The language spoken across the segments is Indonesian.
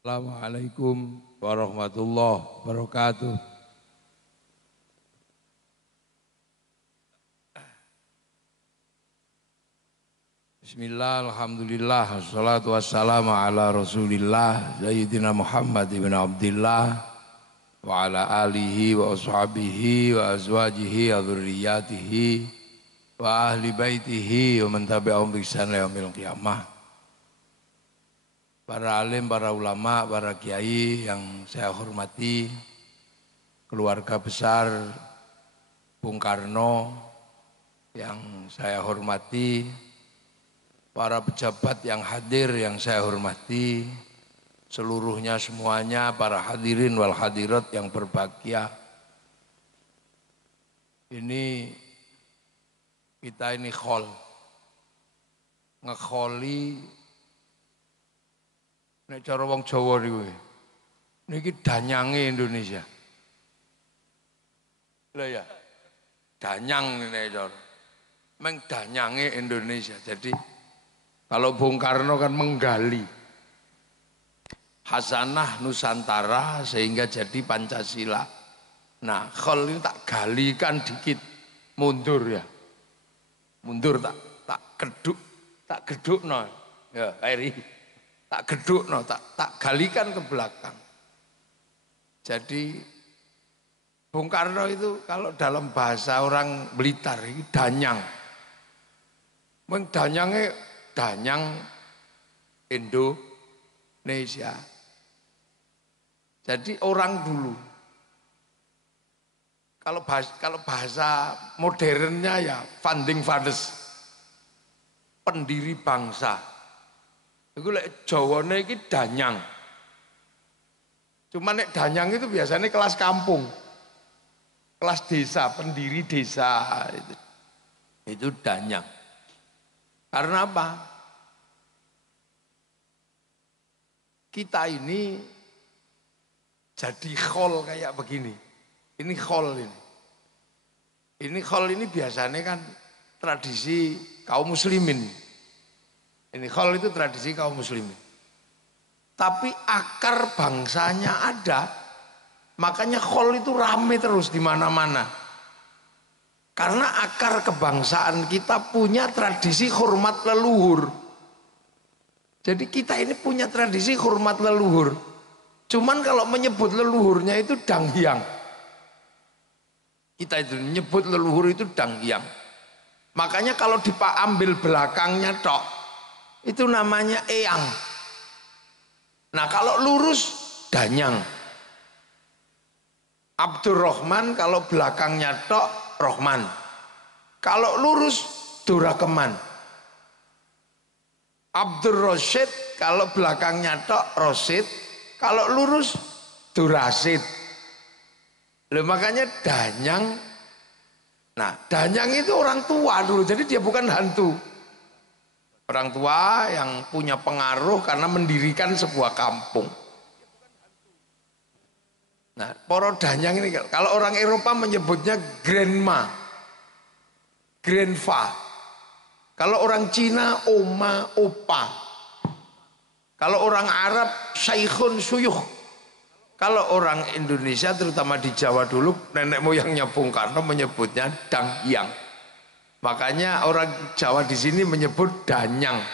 Assalamualaikum warahmatullahi wabarakatuh. Bismillah, alhamdulillah, wassalatu wassalamu ala rasulillah Sayyidina Muhammad ibn Abdillah wa ala alihi wa ashabihi wa azwajihi wa dzurriyyatihi wa ahli baitihi wa man tabi'ahum bi ihsan ila yaumil qiyamah. Para alim, para ulama, para kiai yang saya hormati, keluarga besar Bung Karno yang saya hormati, para pejabat yang hadir yang saya hormati, seluruhnya semuanya, para hadirin wal hadirat yang berbahagia. Ini kita ini ngekholi nek cara wong Jawa niku. Niki danyange Indonesia. Lho ya. Danyang nek cara. Meng danyange Indonesia. Jadi kalau Bung Karno kan menggali Hasanah Nusantara sehingga jadi Pancasila. Nah, khol ini tak galikan dikit, mundur ya. Mundur tak geduk no. Ya, Eri. Tak geduk no, tak galikan ke belakang. Jadi Bung Karno itu kalau dalam bahasa orang Blitar ini danyang. Danyangnya danyang Indonesia. Jadi orang dulu kalau bahasa modernnya ya founding fathers, pendiri bangsa. Iku lek Jawane iki danyang. Cuma nek danyang itu biasanya kelas kampung. Kelas desa, pendiri desa itu. Itu danyang. Karena apa? Kita ini jadi khol kayak begini. Ini khol ini. Ini khol ini biasanya kan tradisi kaum muslimin. Ini khol itu tradisi kaum muslimin. Tapi akar bangsanya ada, makanya khol itu rame terus di mana-mana. Karena akar kebangsaan kita punya tradisi hormat leluhur. Jadi kita ini punya tradisi hormat leluhur. Cuman kalau menyebut leluhurnya itu danghyang. Kita itu menyebut leluhur itu danghyang. Makanya kalau diambil belakangnya tok, itu namanya eyang. Nah kalau lurus danyang. Abdurrahman kalau belakangnya tok Rohman. Kalau lurus Durakeman. Abdur Rosyid kalau belakangnya tok Rosid. Kalau lurus Durasid. Loh makanya danyang. Nah danyang itu orang tua dulu, jadi dia bukan hantu. Orang tua yang punya pengaruh karena mendirikan sebuah kampung. Nah, poro danyang ini kalau orang Eropa menyebutnya grandma, grandpa. Kalau orang Cina oma, opa. Kalau orang Arab syaikhun suyuh. Kalau orang Indonesia terutama di Jawa dulu nenek moyangnya Bung Karno menyebutnya danghyang. Makanya orang Jawa di sini menyebut danyang.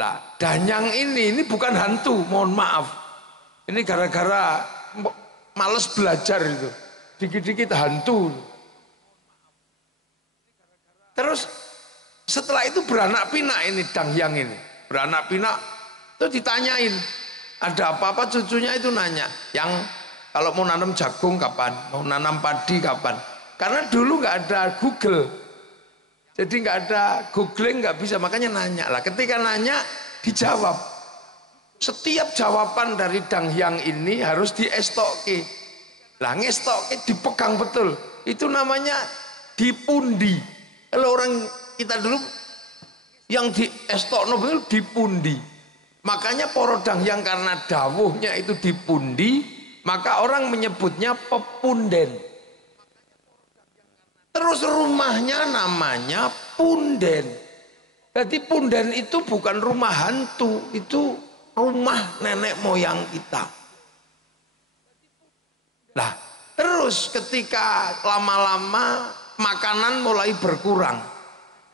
Nah, danyang ini bukan hantu, mohon maaf. Ini gara-gara males belajar itu. Dikit-dikit hantu. Terus setelah itu beranak pinak ini danghyang ini. Beranak pinak itu ditanyain. Ada apa-apa cucunya itu nanya. Yang kalau mau nanam jagung kapan? Mau nanam padi kapan? Karena dulu nggak ada Google, jadi nggak ada googling, nggak bisa, makanya nanya lah. Ketika nanya dijawab. Setiap jawaban dari danghyang ini harus diestoke. Lah ngestoke dipegang betul. Itu namanya dipundi. Kalau orang kita dulu yang diestokno betul dipundi. Makanya poro danghyang karena dawuhnya itu dipundi, maka orang menyebutnya pepunden. Terus rumahnya namanya punden. Jadi punden itu bukan rumah hantu, itu rumah nenek moyang kita. Nah, terus ketika lama-lama makanan mulai berkurang,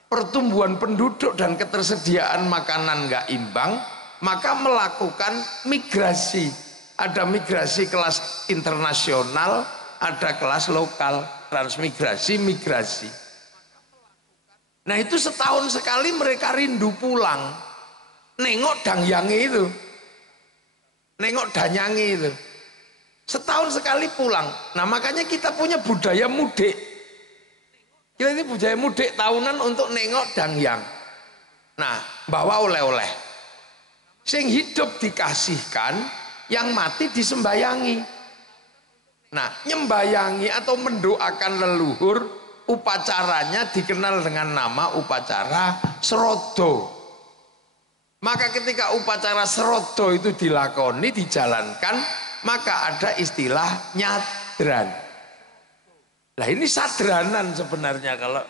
pertumbuhan penduduk dan ketersediaan makanan nggak imbang, maka melakukan migrasi. Ada migrasi kelas internasional, ada kelas lokal, transmigrasi, migrasi. Nah itu setahun sekali mereka rindu pulang, nengok dangyangi itu, nengok danyangi itu, setahun sekali pulang. Nah makanya kita punya budaya mudik. Kita ini budaya mudik tahunan untuk nengok dangyang. Nah bawa oleh-oleh. Sing hidup dikasihkan, yang mati disembayangi. Nah nyembayangi atau mendoakan leluhur, upacaranya dikenal dengan nama upacara serodo. Maka ketika upacara serodo itu dilakoni, dijalankan, maka ada istilah nyadran. Nah ini sadranan sebenarnya. Kalau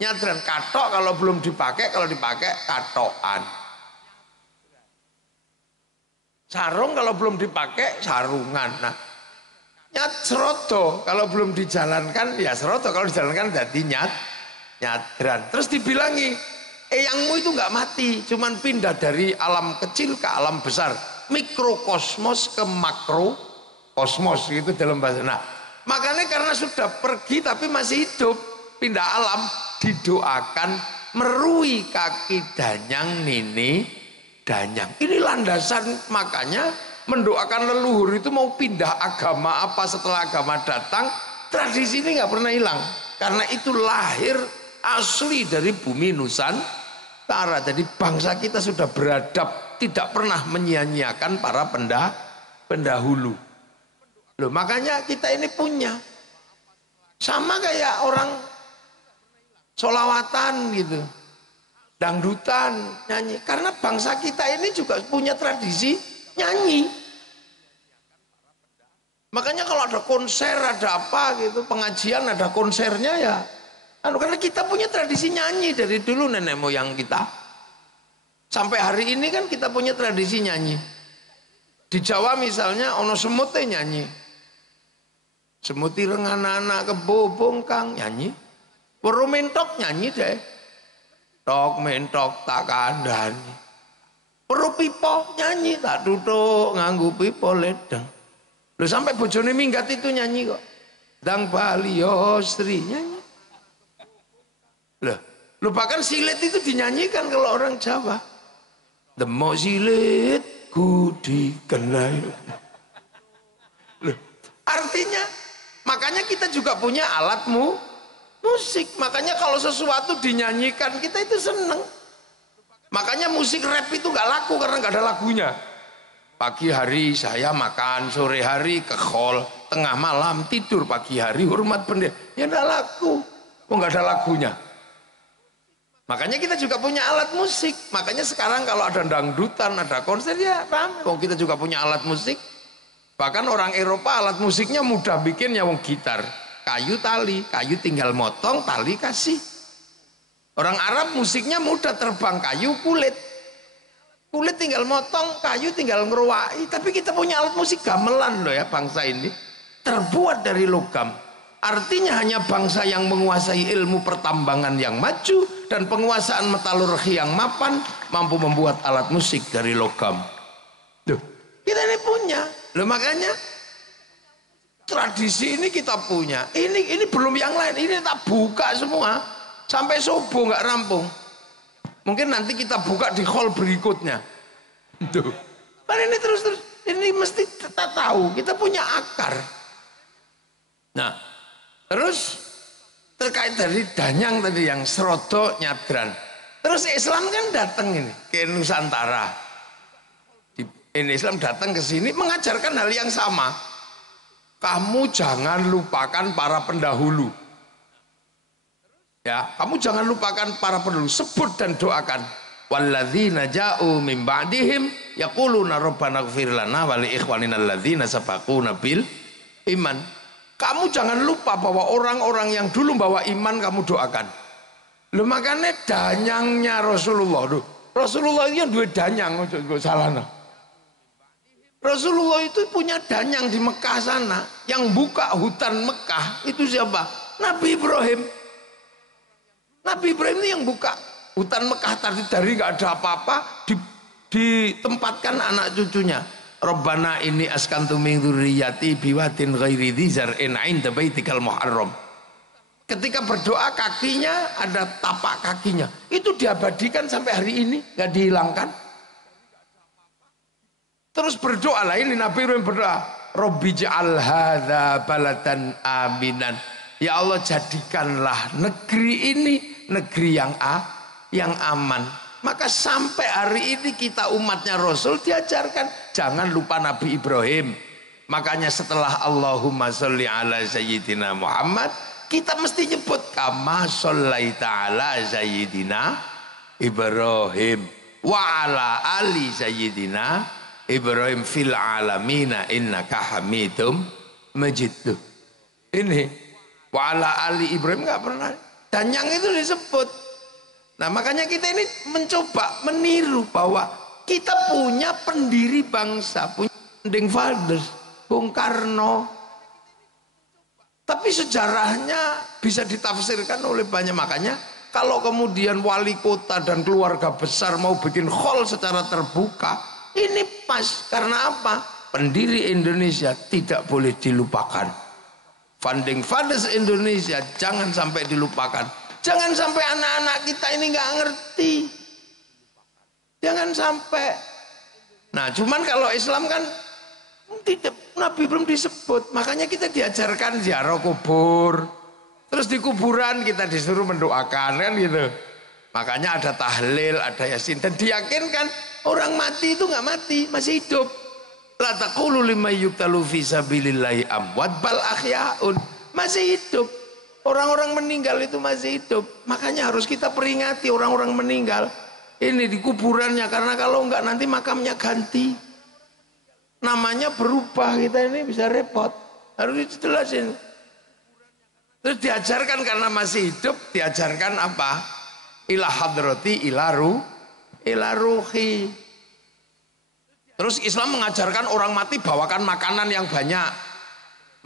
nyadran, katok kalau belum dipakai, kalau dipakai katokan. Sarung kalau belum dipakai sarungan. Nah serodo kalau belum dijalankan ya serodo, kalau dijalankan jadi nyadran. Terus dibilangi eyangmu itu nggak mati, cuman pindah dari alam kecil ke alam besar, mikrokosmos ke makrokosmos gitu dalam bahasa. Nah makanya karena sudah pergi tapi masih hidup, pindah alam, didoakan merui kaki danyang nini danyang. Ini landasan, makanya mendoakan leluhur itu mau pindah agama apa setelah agama datang, tradisi ini nggak pernah hilang karena itu lahir asli dari bumi Nusantara. Jadi bangsa kita sudah beradab, tidak pernah menyia-nyiakan para pendahulu. Loh, makanya kita ini punya sama kayak orang solawatan gitu, dangdutan, nyanyi, karena bangsa kita ini juga punya tradisi nyanyi. Makanya kalau ada konser, ada apa gitu, pengajian, ada konsernya ya karena kita punya tradisi nyanyi dari dulu nenek moyang kita. Sampai hari ini kan kita punya tradisi nyanyi. Di Jawa misalnya ono semute nyanyi, semuti renganana kebobong kang nyanyi, weru mentok nyanyi deh, tok mentok tak kandhani, weru pipo nyanyi tak duduk nganggo pipo ledeng. Lho sampai bojone minggat itu nyanyi kok, dang Bali Yosri nyanyi. Loh bahkan silet itu dinyanyikan kalau orang Jawa. Demok silet ku dikenai. Loh, artinya makanya kita juga punya alat musik. Makanya kalau sesuatu dinyanyikan kita itu seneng. Makanya musik rap itu gak laku karena gak ada lagunya. Pagi hari saya makan, sore hari ke hall, tengah malam tidur, pagi hari hormat bendera. Ya gak laku, kok gak ada lagunya. Makanya kita juga punya alat musik. Makanya sekarang kalau ada dangdutan, ada konser ya ramai. Kok kita juga punya alat musik. Bahkan orang Eropa alat musiknya mudah bikinnya, wong gitar, kayu tali, kayu tinggal motong, tali kasih. Orang Arab musiknya mudah, terbang kayu kulit, kulit tinggal motong, kayu tinggal ngeruai. Tapi kita punya alat musik gamelan loh ya, bangsa ini terbuat dari logam. Artinya hanya bangsa yang menguasai ilmu pertambangan yang maju dan penguasaan metalurgi yang mapan mampu membuat alat musik dari logam. Duh, kita ini punya. Loh makanya tradisi ini kita punya. Ini belum yang lain. Ini tak buka semua sampai subuh nggak rampung. Mungkin nanti kita buka di hall berikutnya. Tuh, kan ini terus ini mesti kita tahu. Kita punya akar. Nah, terus terkait dari danyang tadi yang serodo nyadran. Terus Islam kan datang ini ke Nusantara. Ini Islam datang ke sini mengajarkan hal yang sama. Kamu jangan lupakan para pendahulu. Ya, kamu jangan lupakan para pendahulu. Sebut dan doakan. Walladzina ja'u min ba'dihim yaquluna rabbana ighfir lana wa li ikhwanina alladzina sabaquna bil iman. Kamu jangan lupa bahwa orang-orang yang dulu bawa iman kamu doakan. Lho makanya danyangnya Rasulullah. Rasulullah itu yang dua danyang, kok salah no. Rasulullah itu punya danyang di Mekah sana. Yang buka hutan Mekah itu siapa? Nabi Ibrahim. Nabi Ibrahim ini yang buka hutan Mekah tadi, dari nggak ada apa-apa ditempatkan anak cucunya. Rabbana ini askantu min dzurriyyati biwadin ghairi dzi zar'in 'inda baitikal muharram. Ketika berdoa kakinya ada tapak kakinya. Itu diabadikan sampai hari ini, nggak dihilangkan. Terus berdoa lah, ini Nabi Ibrahim berdoa, Rabbi ja'al hadza baladan aminan. Ya Allah, jadikanlah negeri ini negeri yang aman. Maka sampai hari ini kita umatnya Rasul diajarkan jangan lupa Nabi Ibrahim. Makanya setelah Allahumma sholli ala sayyidina Muhammad, kita mesti nyebut kama shollaita ala sayyidina Ibrahim wa ala ali sayyidina Ibrahim fil alamina innaka hamidum majid. Ini wa ala ali Ibrahim nggak pernah, dan yang itu disebut. Nah makanya kita ini mencoba meniru bahwa kita punya pendiri bangsa, punya founding fathers, Bung Karno. Tapi sejarahnya bisa ditafsirkan oleh banyak. Makanya kalau kemudian wali kota dan keluarga besar mau bikin hall secara terbuka, ini pas. Karena apa? Pendiri Indonesia tidak boleh dilupakan. Founding fathers Indonesia jangan sampai dilupakan. Jangan sampai anak-anak kita ini nggak ngerti. Jangan sampai. Nah, cuman kalau Islam kan tidak, Nabi belum disebut. Makanya kita diajarkan ziarah kubur. Terus di kuburan kita disuruh mendoakan kan gitu. Makanya ada tahlil, ada yasin, dan diyakinkan orang mati itu nggak mati, masih hidup. La taqulu liman yuqtalu fi sabilillahi amwat bal ahyaun, masih hidup. Orang-orang meninggal itu masih hidup. Makanya harus kita peringati orang-orang meninggal ini di kuburannya, karena kalau enggak nanti makamnya ganti, namanya berubah, kita ini bisa repot. Harus dijelasin. Terus diajarkan karena masih hidup, diajarkan apa? Ila hadrati ila ruhi. Terus Islam mengajarkan orang mati bawakan makanan yang banyak.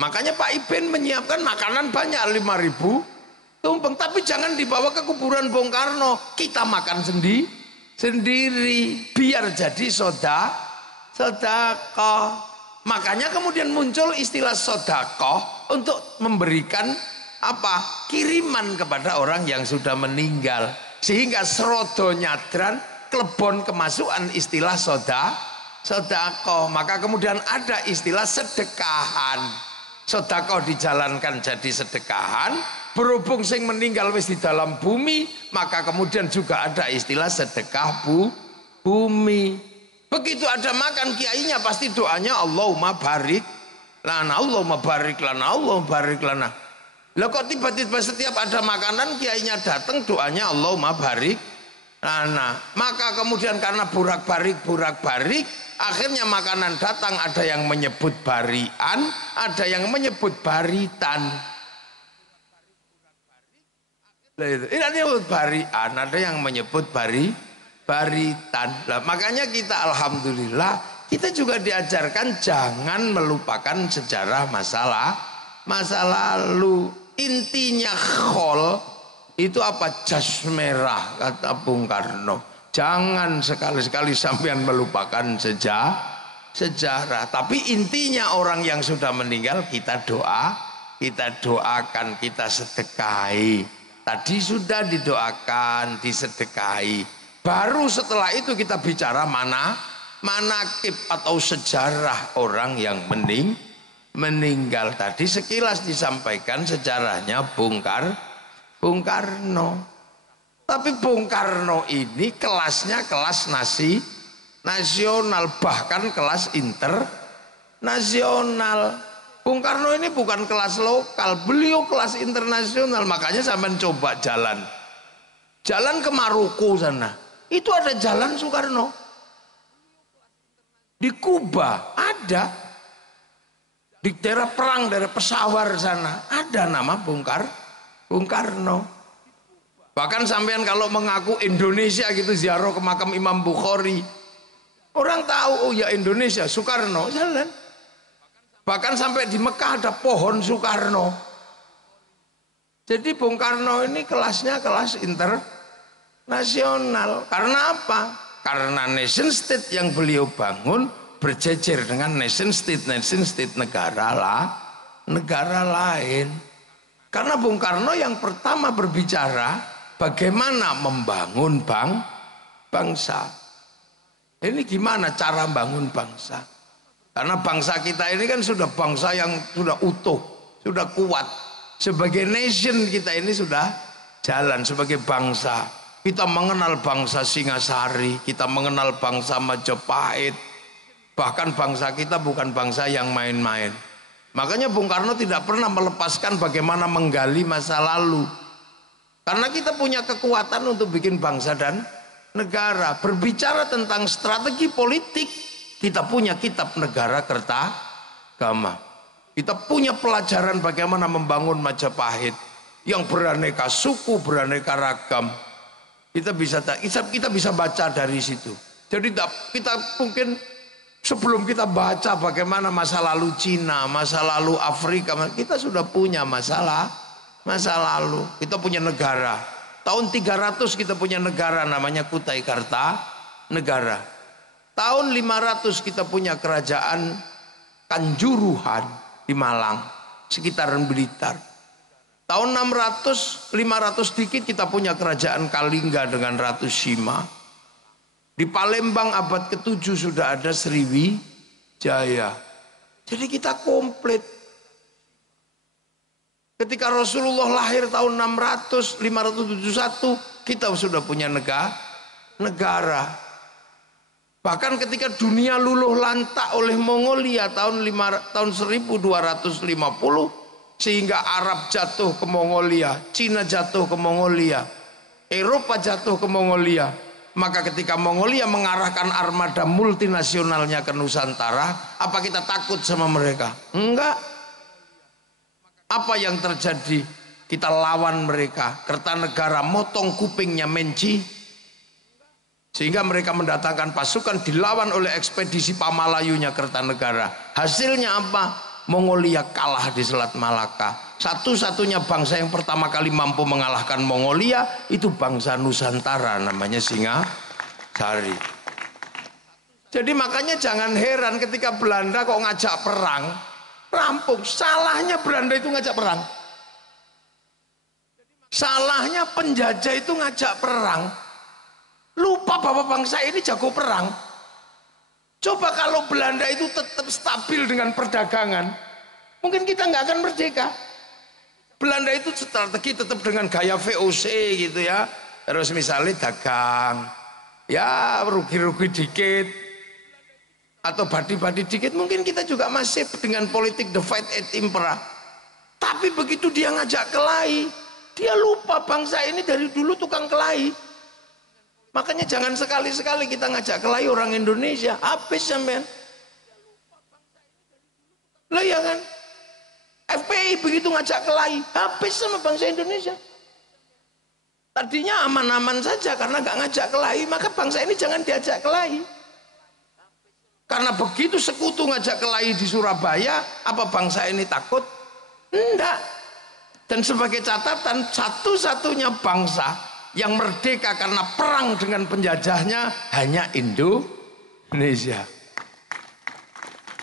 Makanya Pak Iben menyiapkan makanan banyak, 5.000 tumpeng. Tapi jangan dibawa ke kuburan Bung Karno. Kita makan sendiri biar jadi sodakoh. Makanya kemudian muncul istilah sodakoh untuk memberikan apa? Kiriman kepada orang yang sudah meninggal. Sehingga serodo nyadran klebon kemasukan istilah sodakoh. Maka kemudian ada istilah sedekahan. Sedekah dijalankan jadi sedekahan. Berhubung sing meninggal wis di dalam bumi, maka kemudian juga ada istilah sedekah bumi. Begitu ada makan, kiainya pasti doanya Allahumma barik lana, Allahumma barik lana, Allahumma barik lana. Lah kok tiba-tiba setiap ada makanan kiainya datang doanya Allahumma barik lana. Maka kemudian karena burak-barik akhirnya makanan datang, ada yang menyebut barian, ada yang menyebut baritan. Ini menyebut barian, ada yang menyebut baritan. Nah, makanya kita alhamdulillah kita juga diajarkan jangan melupakan sejarah masa lalu. Intinya khol itu apa? Jas merah, kata Bung Karno. Jangan sekali-sekali sampean melupakan sejarah. Tapi intinya orang yang sudah meninggal kita doakan, kita sedekahi. Tadi sudah didoakan, disedekahi. Baru setelah itu kita bicara manakib atau sejarah orang yang meninggal. Tadi sekilas disampaikan sejarahnya Bung Karno. Tapi Bung Karno ini kelasnya kelas nasional, bahkan kelas internasional. Bung Karno ini bukan kelas lokal, beliau kelas internasional. Makanya sampean coba jalan ke Maroko sana, itu ada jalan Soekarno. Di Kuba ada, di daerah perang, daerah Peshawar sana ada nama Bung Karno. Bahkan sampean kalau mengaku Indonesia gitu ziarah ke makam Imam Bukhari, Orang tahu, oh ya Indonesia, Soekarno, jalan. Bahkan sampai di Mekah ada pohon Soekarno. Jadi Bung Karno ini kelasnya kelas internasional. Karena apa? Karena nation state yang beliau bangun berjejer dengan nation state negara lain. Karena Bung Karno yang pertama berbicara bagaimana membangun bangsa. Ini gimana cara membangun bangsa? Karena bangsa kita ini kan sudah bangsa yang sudah utuh, sudah kuat. Sebagai nation kita ini sudah jalan sebagai bangsa. Kita mengenal bangsa Singasari, kita mengenal bangsa Majapahit. Bahkan bangsa kita bukan bangsa yang main-main. Makanya Bung Karno tidak pernah melepaskan bagaimana menggali masa lalu. Karena kita punya kekuatan untuk bikin bangsa dan negara. Berbicara tentang strategi politik, kita punya kitab Negara Kertagama. Kita punya pelajaran bagaimana membangun Majapahit yang beraneka suku, beraneka ragam. Kita bisa baca dari situ. Jadi kita mungkin sebelum kita baca bagaimana masa lalu Cina, masa lalu Afrika, kita sudah punya masa lalu. Kita punya negara. Tahun 300 kita punya negara namanya Kutai Kartanegara. Tahun 500 kita punya kerajaan Kanjuruhan di Malang, sekitaran Blitar. Tahun 500 dikit kita punya kerajaan Kalingga dengan Ratu Sima. Di Palembang abad ke-7 sudah ada Sriwijaya. Jadi kita komplit. Ketika Rasulullah lahir tahun 571 kita sudah punya negara. Bahkan ketika dunia luluh lantak oleh Mongolia tahun 1250 sehingga Arab jatuh ke Mongolia, Cina jatuh ke Mongolia, Eropa jatuh ke Mongolia, maka ketika Mongolia mengarahkan armada multinasionalnya ke Nusantara, apa kita takut sama mereka? Enggak. Apa yang terjadi? Kita lawan mereka. Kertanegara motong kupingnya Menci, sehingga mereka mendatangkan pasukan, dilawan oleh ekspedisi Pamalayunya Kertanegara. Hasilnya apa? Mongolia kalah di Selat Malaka. Satu-satunya bangsa yang pertama kali mampu mengalahkan Mongolia itu bangsa Nusantara, namanya Singasari. Jadi makanya jangan heran ketika Belanda kok ngajak perang, rampung. Salahnya Belanda itu ngajak perang. Salahnya penjajah itu ngajak perang. Lupa bahwa bangsa ini jago perang. Coba kalau Belanda itu tetap stabil dengan perdagangan, mungkin kita nggak akan merdeka. Belanda itu strategi tetap dengan gaya VOC gitu ya. Terus misalnya dagang, ya rugi-rugi dikit, atau badi-badi dikit. Mungkin kita juga masih dengan politik divide et impera. Tapi begitu dia ngajak kelahi, dia lupa bangsa ini dari dulu tukang kelahi. Makanya jangan sekali-sekali kita ngajak kelahi orang Indonesia, habis sampean. Lah ya kan? FPI begitu ngajak kelahi, habis sama bangsa Indonesia. Tadinya aman-aman saja karena nggak ngajak kelahi, maka bangsa ini jangan diajak kelahi. Karena begitu sekutu ngajak kelahi di Surabaya, apa bangsa ini takut? Enggak. Dan sebagai catatan, satu-satunya bangsa yang merdeka karena perang dengan penjajahnya hanya Indonesia.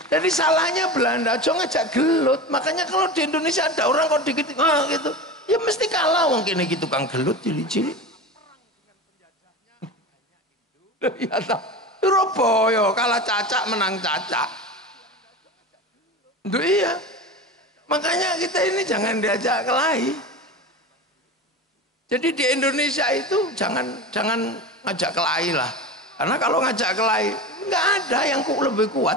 Jadi salahnya Belanda aja ngajak gelut. Makanya kalau di Indonesia ada orang kok dikit gitu, ya mesti kalah wong kene iki tukang gelut cilik-cilik. Ya ta. Surabaya kalah cacak menang cacak. Duh iya. Makanya kita ini jangan diajak kelahi. Jadi di Indonesia itu jangan ngajak kelahi lah. Karena kalau ngajak kelahi nggak ada yang lebih kuat.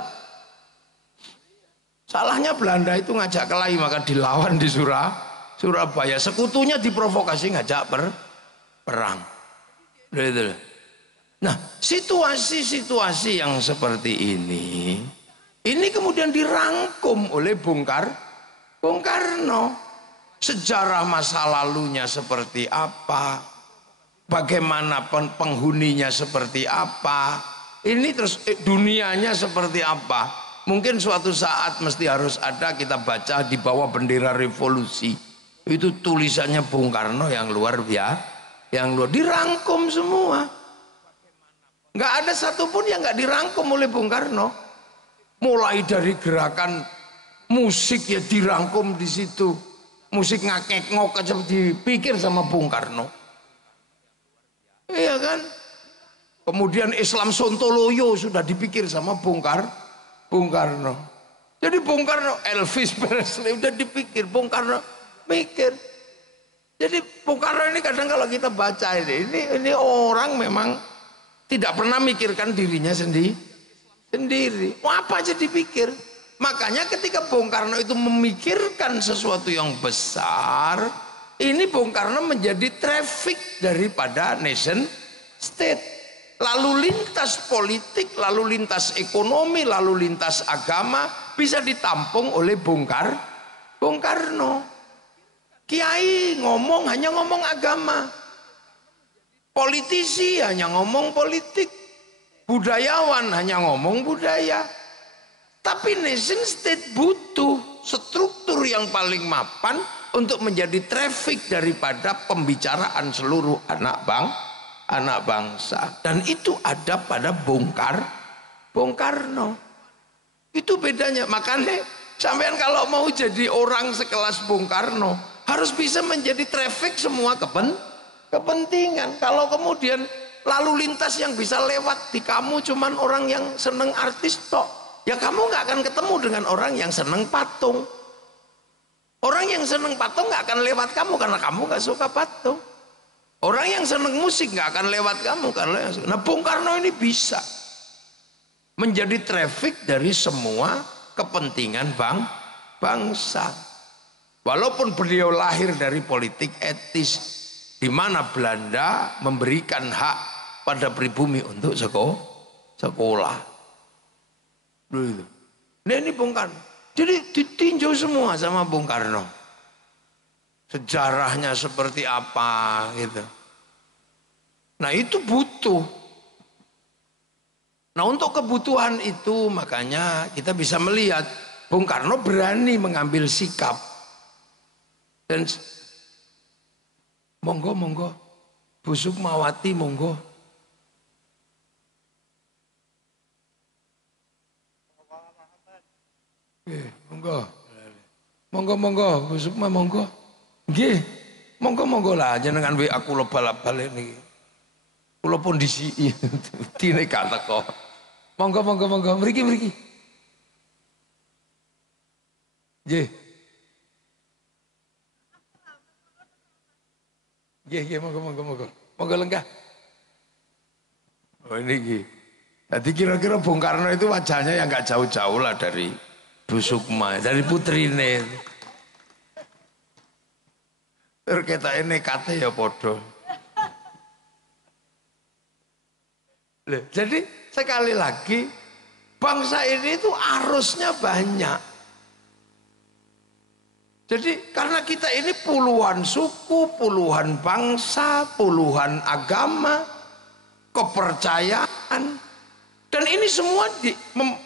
Salahnya Belanda itu ngajak kelahi maka dilawan di Surabaya. Sekutunya diprovokasi ngajak perang. Nah, situasi-situasi yang seperti ini kemudian dirangkum oleh Bung Karno. Sejarah masa lalunya seperti apa, bagaimana penghuninya seperti apa, Ini terus dunianya seperti apa? Mungkin suatu saat mesti harus ada kita baca di bawah bendera revolusi. Itu tulisannya Bung Karno yang luar biasa, yang luar dirangkum semua. Nggak ada satupun yang nggak dirangkum oleh Bung Karno. Mulai dari gerakan musik ya dirangkum di situ. Musik ngakek-ngok aja dipikir sama Bung Karno. Iya kan? Kemudian Islam Sontoloyo sudah dipikir sama Bung Karno. Jadi Bung Karno, Elvis Presley udah dipikir, Bung Karno mikir. Jadi Bung Karno ini kadang kalau kita baca ini orang memang tidak pernah mikirkan dirinya sendiri. Mau apa aja dipikir. Makanya ketika Bung Karno itu memikirkan sesuatu yang besar, ini Bung Karno menjadi traffic daripada nation state. Lalu lintas politik, lalu lintas ekonomi, lalu lintas agama bisa ditampung oleh Bung Karno. Kiai ngomong hanya ngomong agama, politisi hanya ngomong politik, budayawan hanya ngomong budaya. Tapi nation state butuh struktur yang paling mapan untuk menjadi traffic daripada pembicaraan seluruh anak bangsa. Dan itu ada pada Bung Karno. Itu bedanya. Makanya sampean kalau mau jadi orang sekelas Bung Karno harus bisa menjadi traffic semua kepentingan. Kalau kemudian lalu lintas yang bisa lewat di kamu cuman orang yang seneng artis tok, ya kamu nggak akan ketemu dengan orang yang seneng patung. Orang yang seneng patung nggak akan lewat kamu karena kamu nggak suka patung. Orang yang seneng musik nggak akan lewat kamu karena. Nah, Bung Karno ini bisa menjadi traffic dari semua kepentingan bangsa. Walaupun beliau lahir dari politik etis, di mana Belanda memberikan hak pada pribumi untuk sekolah. Nah, ini Bung Karno. Jadi ditinjau semua sama Bung Karno. Sejarahnya seperti apa gitu. Nah, itu butuh. Nah, untuk kebutuhan itu makanya kita bisa melihat Bung Karno berani mengambil sikap. Dan monggo Bu Sukmawati monggo. Monggo Bu Sukma monggo. Nggih, monggo lah jenengan WA kula bal-balik niki. Kula pun disiki dine gak teko. Monggo mriki. Nggih. Nggih, monggo. Monggo lenggah. Oh ini nggih. Jadi kira-kira Bung Karno itu wajahnya yang gak jauh-jauh lah dari Bu Sukma, dari putrine. Terketa ini kata ya podo. Jadi sekali lagi bangsa ini itu arusnya banyak. Jadi karena kita ini puluhan suku, puluhan bangsa, puluhan agama, kepercayaan, dan ini semua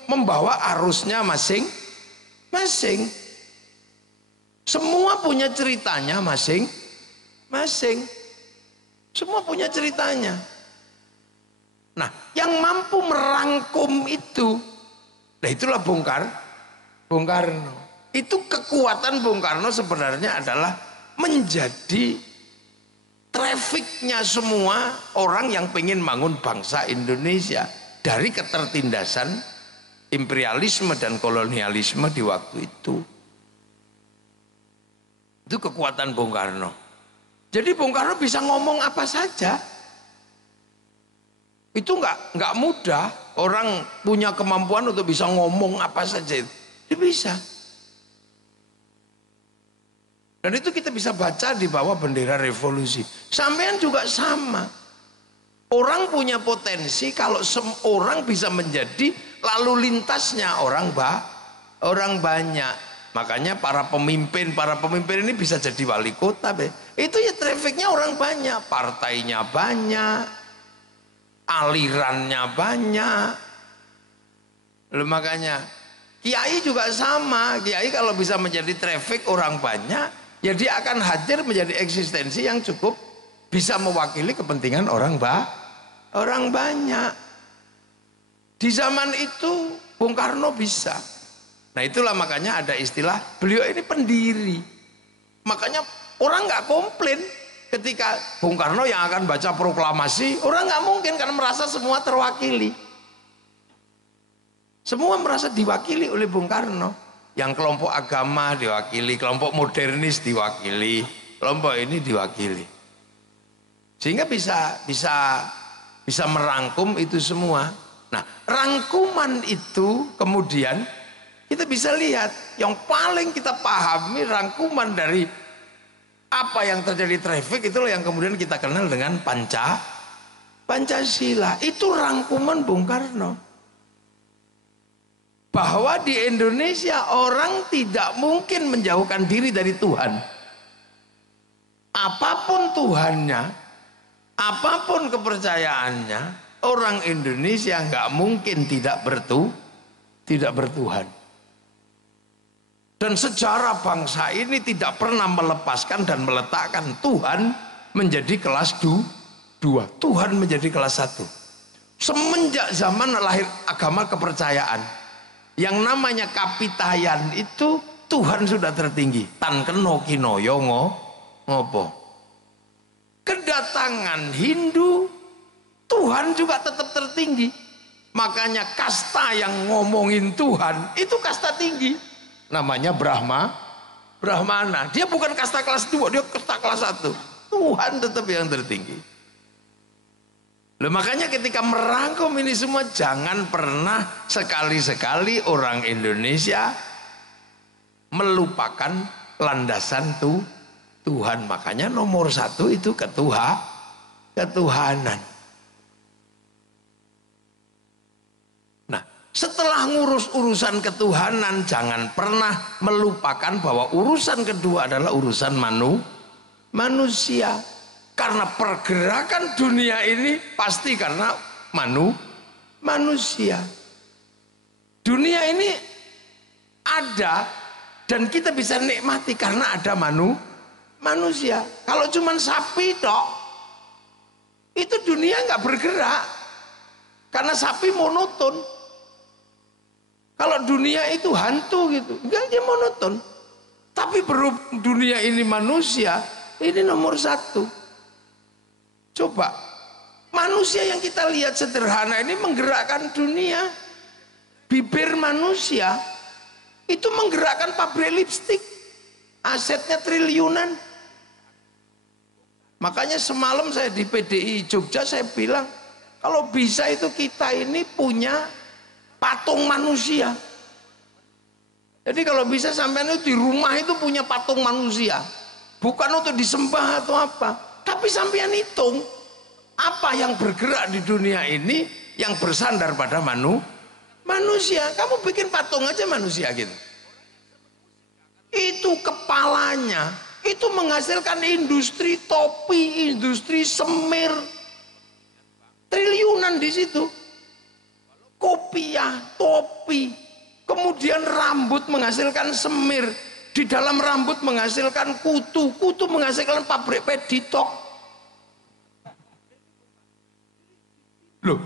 membawa arusnya masing-masing. Semua punya ceritanya masing-masing. Semua punya ceritanya. Nah, yang mampu merangkum itu, nah itulah Bung Karno. Itu kekuatan Bung Karno sebenarnya adalah menjadi trafficnya semua orang yang pengen bangun bangsa Indonesia dari ketertindasan imperialisme dan kolonialisme di waktu itu. Itu kekuatan Bung Karno. Jadi Bung Karno bisa ngomong apa saja. Itu nggak mudah. Orang punya kemampuan untuk bisa ngomong apa saja. Dia bisa. Dan itu kita bisa baca di bawah bendera revolusi. Sampean juga sama. Orang punya potensi kalau orang bisa menjadi lalu lintasnya orang banyak. Makanya para pemimpin ini bisa jadi wali kota. Itu ya trafficnya orang banyak, partainya banyak. alirannya banyak. Loh, makanya kiai juga sama. Kiai kalau bisa menjadi traffic orang banyak, ya dia akan hadir menjadi eksistensi yang cukup bisa mewakili kepentingan orang banyak. Di zaman itu Bung Karno bisa. Nah itulah makanya ada istilah beliau ini pendiri. Makanya orang nggak komplain ketika Bung Karno yang akan baca proklamasi, orang nggak mungkin karena merasa semua terwakili. Semua merasa diwakili oleh Bung Karno. Yang kelompok agama diwakili, kelompok modernis diwakili, kelompok ini diwakili. Sehingga bisa merangkum itu semua. Nah, rangkuman itu kemudian kita bisa lihat yang paling kita pahami rangkuman dari apa yang terjadi traffic itulah yang kemudian kita kenal dengan Pancasila. Itu rangkuman Bung Karno. Bahwa di Indonesia orang tidak mungkin menjauhkan diri dari Tuhan. Apapun Tuhannya, apapun kepercayaannya, orang Indonesia nggak mungkin tidak bertuhan. Dan sejarah bangsa ini tidak pernah melepaskan dan meletakkan Tuhan menjadi kelas 2. Tuhan menjadi kelas 1. Semenjak zaman lahir agama kepercayaan, yang namanya kapitayan itu Tuhan sudah tertinggi. Tan keno kinoyo ngopo. Kedatangan Hindu, Tuhan juga tetap tertinggi. Makanya kasta yang ngomongin Tuhan itu kasta tinggi. Namanya Brahmana. Dia bukan kasta kelas 2, dia kasta kelas 1. Tuhan tetap yang tertinggi. Loh, makanya ketika merangkum ini semua, jangan pernah sekali-sekali orang Indonesia melupakan landasan Tuhan. Makanya nomor 1 itu ketuhanan. Nah, setelah ngurus urusan ketuhanan, jangan pernah melupakan bahwa urusan kedua adalah urusan manusia. Karena pergerakan dunia ini pasti karena manusia. Dunia ini ada dan kita bisa nikmati karena ada manusia. Kalau cuma sapi tok, itu dunia nggak bergerak karena sapi monoton. Kalau dunia itu hantu gitu, nggak, dia monoton. Tapi berhubung dunia ini manusia, ini nomor 1. Coba, manusia yang kita lihat sederhana ini menggerakkan dunia. Bibir manusia itu menggerakkan pabrik lipstik. Asetnya triliunan. Makanya semalam saya di PDI Jogja saya bilang, kalau bisa itu kita ini punya patung manusia. Jadi kalau bisa sampean itu di rumah itu punya patung manusia. Bukan untuk disembah atau apa. Tapi sampean hitung apa yang bergerak di dunia ini yang bersandar pada manusia. Kamu bikin patung aja manusia gitu. Itu kepalanya itu menghasilkan industri topi, industri semir, triliunan di situ. Kopiah, topi, kemudian rambut menghasilkan semir. Di dalam rambut menghasilkan kutu, kutu menghasilkan pabrik peditok. Loh,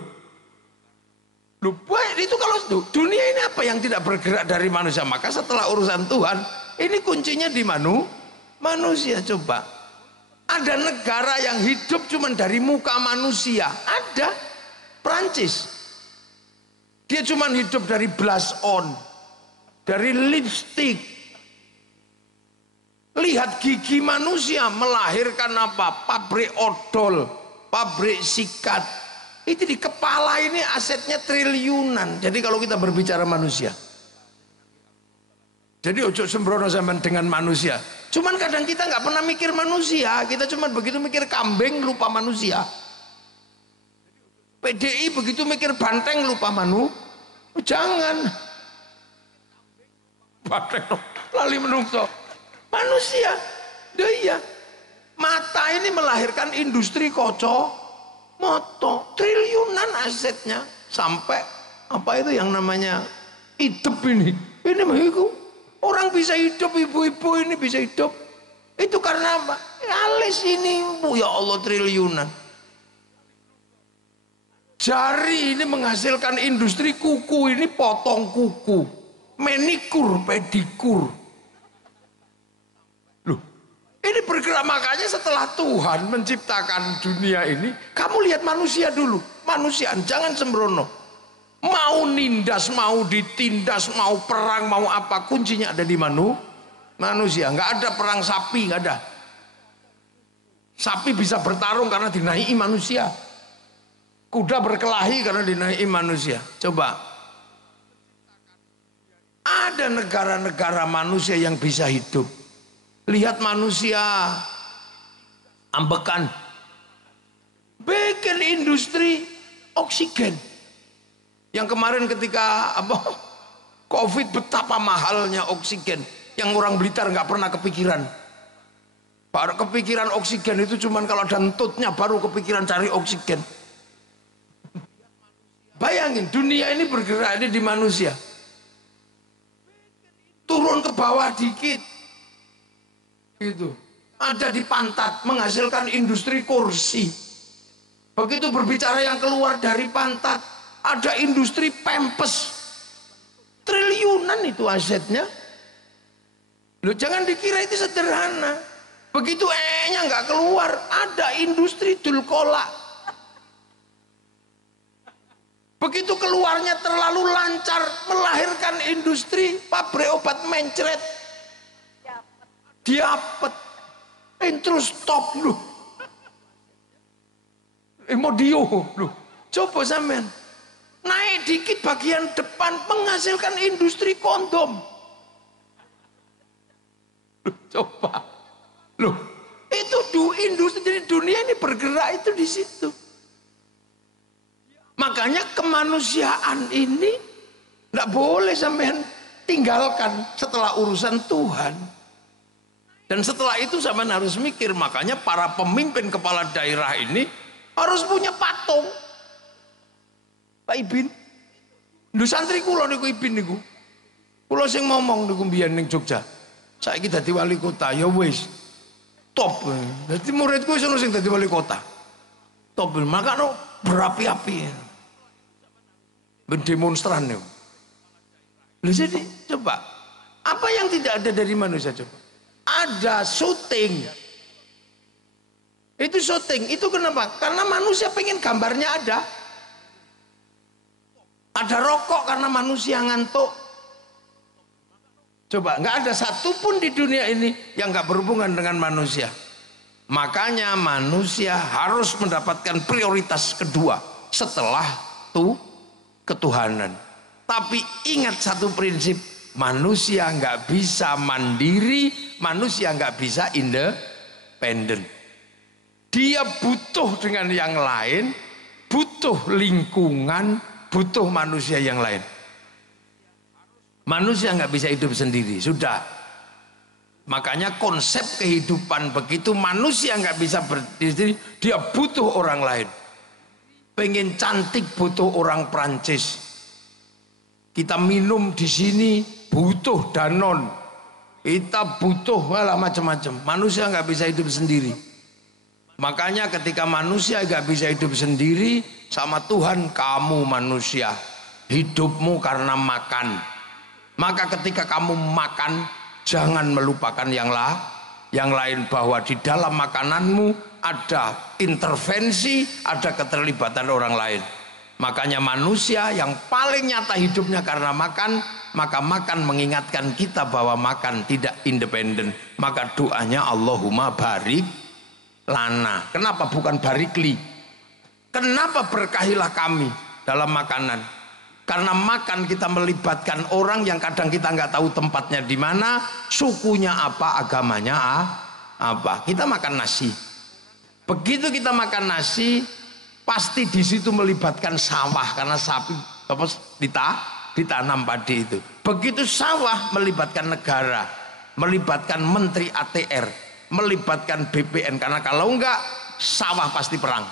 itu kalau dunia ini apa yang tidak bergerak dari manusia? Maka setelah urusan Tuhan, ini kuncinya di manusia. Coba, ada negara yang hidup cuma dari muka manusia. Ada, Prancis. Dia cuma hidup dari blush on, dari lipstick. Lihat gigi manusia melahirkan apa? Pabrik odol, pabrik sikat. Itu di kepala ini asetnya triliunan. Jadi kalau kita berbicara manusia, jadi ojo sembrono zaman dengan manusia. Cuman kadang kita nggak pernah mikir manusia. Kita cuma begitu mikir kambing lupa manusia. PDI begitu mikir banteng lupa jangan. Banteng lali menungso. Manusia, iya. Mata ini melahirkan industri moto triliunan asetnya, sampai apa itu yang namanya hidup ini mah itu orang bisa hidup, ibu-ibu ini bisa hidup itu karena apa? Alis ini ya Allah triliunan. Jari ini menghasilkan industri kuku, ini potong kuku, manikur, pedikur. Loh, ini bergerak. Makanya setelah Tuhan menciptakan dunia ini, kamu lihat manusia dulu, manusiaan jangan sembrono. Mau nindas, mau ditindas, mau perang, mau apa, kuncinya ada di manusia. Nggak ada perang sapi, nggak ada. Sapi bisa bertarung karena dinaiki manusia. Kuda berkelahi karena dinaiki manusia. Coba, ada negara-negara manusia yang bisa hidup. Lihat manusia ambekan, bikin industri oksigen. Yang kemarin ketika COVID, betapa mahalnya oksigen, yang orang Blitar nggak pernah kepikiran. Baru kepikiran oksigen itu cuman kalau ada entutnya baru kepikiran cari oksigen. Bayangin, dunia ini bergerak di manusia. Turun ke bawah dikit, gitu. Ada di pantat, menghasilkan industri kursi. Begitu berbicara yang keluar dari pantat, ada industri pempes. Triliunan itu asetnya. Loh, jangan dikira itu sederhana. Begitu nya nggak keluar, ada industri dulkola. Begitu keluarnya terlalu lancar, melahirkan industri pabrik obat mencret. Diapet. Terus stop lu. Mau dio lu. Coba sampean. Naik dikit bagian depan menghasilkan industri kondom. Loh, coba. Loh, itu industri, jadi dunia ini bergerak itu di situ. Makanya kemanusiaan ini tidak boleh sampean tinggalkan setelah urusan Tuhan. Dan setelah itu sampean harus mikir. Makanya para pemimpin kepala daerah ini harus punya patung. Pak Ibin, lu santri kulo niku Ibin niku. Kulo sing ngomong niku mbiyen ning Jogja. Saiki dadi wali kota ya wis. Top. Dadi muridku wis ono sing dadi wali kota. Top. Makanya berapi-api. Berdemonstran nih. Jadi coba, apa yang tidak ada dari manusia coba? Ada syuting. Itu syuting, itu kenapa? Karena manusia pengen gambarnya ada. Ada rokok karena manusia ngantuk. Coba, nggak ada satupun di dunia ini yang nggak berhubungan dengan manusia. Makanya manusia harus mendapatkan prioritas kedua setelah ketuhanan. Tapi ingat satu prinsip, manusia nggak bisa mandiri, manusia nggak bisa independen. Dia butuh dengan yang lain, butuh lingkungan, butuh manusia yang lain. Manusia nggak bisa hidup sendiri, sudah. Makanya konsep kehidupan begitu, manusia nggak bisa berdiri, dia butuh orang lain. Pengen cantik butuh orang Prancis. Kita minum di sini butuh Danon. Kita butuh macam-macam. Manusia nggak bisa hidup sendiri. Makanya ketika manusia nggak bisa hidup sendiri, sama Tuhan, kamu manusia hidupmu karena makan. Maka ketika kamu makan, jangan melupakan yang lain, bahwa di dalam makananmu ada intervensi, ada keterlibatan orang lain. Makanya manusia yang paling nyata hidupnya karena makan, maka makan mengingatkan kita bahwa makan tidak independen. Maka doanya Allahumma barik lana. Kenapa bukan barikli? Kenapa berkahilah kami dalam makanan? Karena makan kita melibatkan orang yang kadang kita nggak tahu tempatnya di mana, sukunya apa, agamanya apa. Kita makan nasi. Begitu kita makan nasi, pasti di situ melibatkan sawah karena sapi ditanam padi itu. Begitu sawah melibatkan negara, melibatkan menteri ATR, melibatkan BPN, karena kalau enggak sawah pasti perang.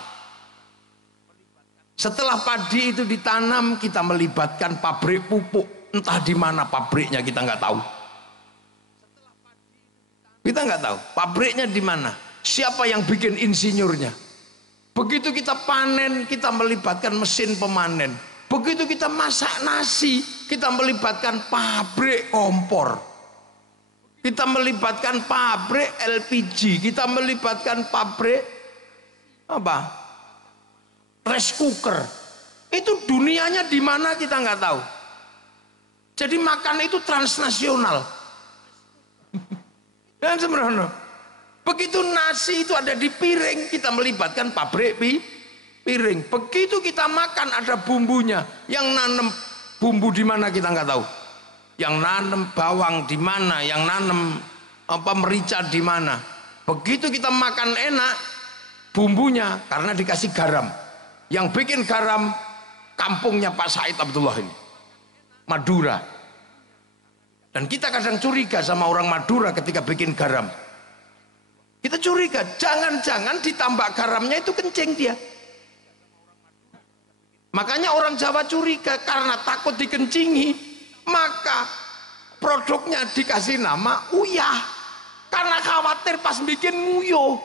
Setelah padi itu ditanam, kita melibatkan pabrik pupuk. Entah di mana pabriknya kita nggak tahu. Kita nggak tahu pabriknya di mana. Siapa yang bikin insinyurnya? Begitu kita panen, kita melibatkan mesin pemanen. Begitu kita masak nasi, kita melibatkan pabrik kompor. Kita melibatkan pabrik LPG. Kita melibatkan pabrik apa? Rice cooker. Itu dunianya di mana kita nggak tahu. Jadi makan itu transnasional. Dan sembrono. Begitu nasi itu ada di piring, kita melibatkan pabrik piring. Begitu kita makan ada bumbunya. Yang nanam bumbu di mana kita nggak tahu. Yang nanam bawang di mana, yang nanam merica di mana. Begitu kita makan enak, bumbunya karena dikasih garam. Yang bikin garam kampungnya Pak Said Abdullah ini, Madura. Dan kita kadang curiga sama orang Madura ketika bikin garam. Kita curiga, jangan-jangan ditambah garamnya itu kencing dia. Makanya orang Jawa curiga, karena takut dikencingi, maka produknya dikasih nama uyah. Karena khawatir pas bikin nguyuh.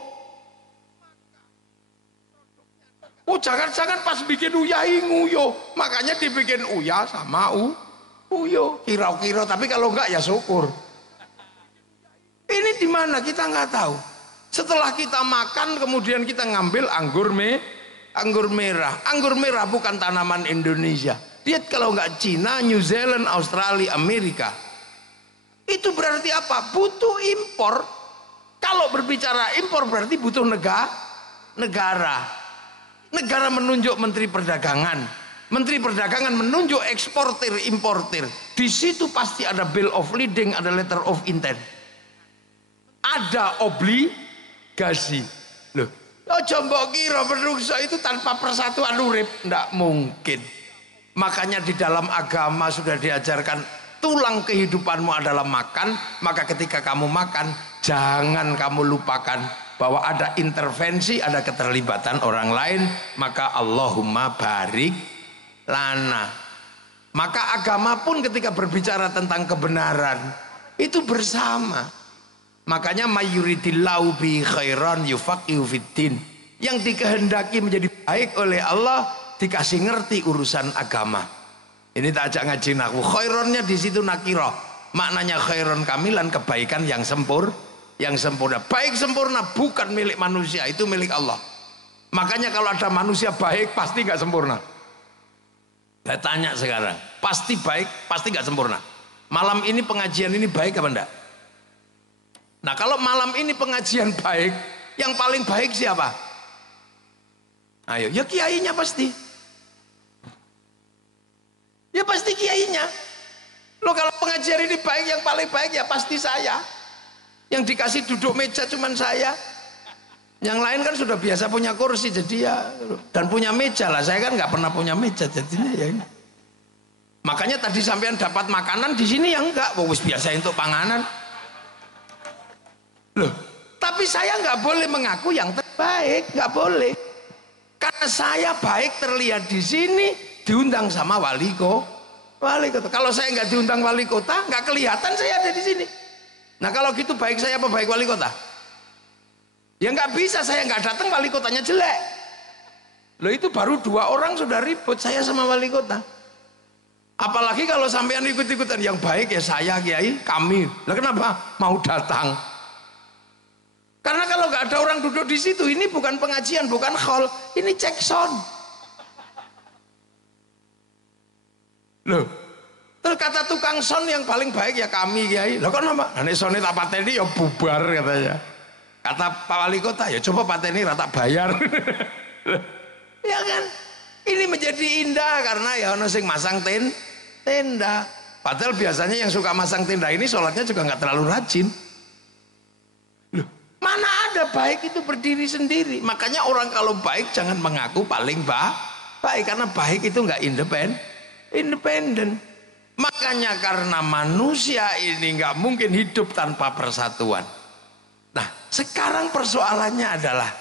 Oh, jangan-jangan pas bikin uyahi nguyuh, makanya dibikin uyah sama uyuh. Kira-kira, tapi kalau enggak ya syukur. Ini di mana kita nggak tahu. Setelah kita makan, kemudian kita ngambil anggur merah. Anggur merah bukan tanaman Indonesia. Lihat kalau nggak Cina, New Zealand, Australia, Amerika. Itu berarti apa? Butuh impor. Kalau berbicara impor berarti butuh negara. Negara menunjuk Menteri Perdagangan. Menteri Perdagangan menunjuk eksportir, importir. Di situ pasti ada bill of lading, ada letter of intent. Ada obligasi. Loh, mbok kira menungso itu tanpa persatuan urip, ndak mungkin. Makanya di dalam agama sudah diajarkan tulang kehidupanmu adalah makan. Maka ketika kamu makan, jangan kamu lupakan bahwa ada intervensi, ada keterlibatan orang lain. Maka Allahumma barik lana. Maka agama pun ketika berbicara tentang kebenaran itu bersama. Makanya mayuridillahu bi khairan yufaqihu fiddin. Yang dikehendaki menjadi baik oleh Allah dikasih ngerti urusan agama. Ini tak ajak ngaji nahwu. Khaironnya di situ nakirah. Maknanya khairon kamilan, kebaikan yang sempurna. Baik sempurna bukan milik manusia, itu milik Allah. Makanya kalau ada manusia baik pasti nggak sempurna. Saya tanya sekarang, pasti baik, pasti nggak sempurna. Malam ini pengajian ini baik apa enggak? Nah, kalau malam ini pengajian baik, yang paling baik siapa? Ayo, ya kiainya pasti. Ya pasti kiainya. Loh, kalau pengajian ini baik, yang paling baik ya pasti saya. Yang dikasih duduk meja cuman saya. Yang lain kan sudah biasa punya kursi, jadi ya, dan punya meja lah. Saya kan nggak pernah punya meja, jadinya ya. Makanya tadi sampean dapat makanan di sini yang enggak, wis biasa untuk panganan. Loh, tapi saya nggak boleh mengaku yang terbaik, nggak boleh. Karena saya baik terlihat di sini, diundang sama wali kota. Kalau saya nggak diundang wali kota, nggak kelihatan saya ada di sini. Nah kalau gitu baik saya apa baik wali kota? Ya nggak bisa, saya nggak datang wali kotanya jelek. Loh, itu baru 2 orang sudah ribut, saya sama wali kota. Apalagi kalau sampean ikut-ikutan, yang baik ya saya, kiai, kami. Lah kenapa mau datang? Karena kalau nggak ada orang duduk di situ, ini bukan pengajian, bukan khol, ini cek sound. Loh, terus kata tukang sound yang paling baik ya kami, kiai. Lah kok nama? Nek sound tak pateni ya bubar katanya. Kata Pak Wali Kota, ya coba pateni rata bayar. Ya kan? Ini menjadi indah karena ya ono sing masang tenda. Padahal biasanya yang suka masang tenda ini sholatnya juga nggak terlalu rajin. Loh, mana ada baik itu berdiri sendiri. Makanya orang kalau baik jangan mengaku paling baik, karena baik itu nggak independen. Makanya karena manusia ini nggak mungkin hidup tanpa persatuan. Nah, sekarang persoalannya adalah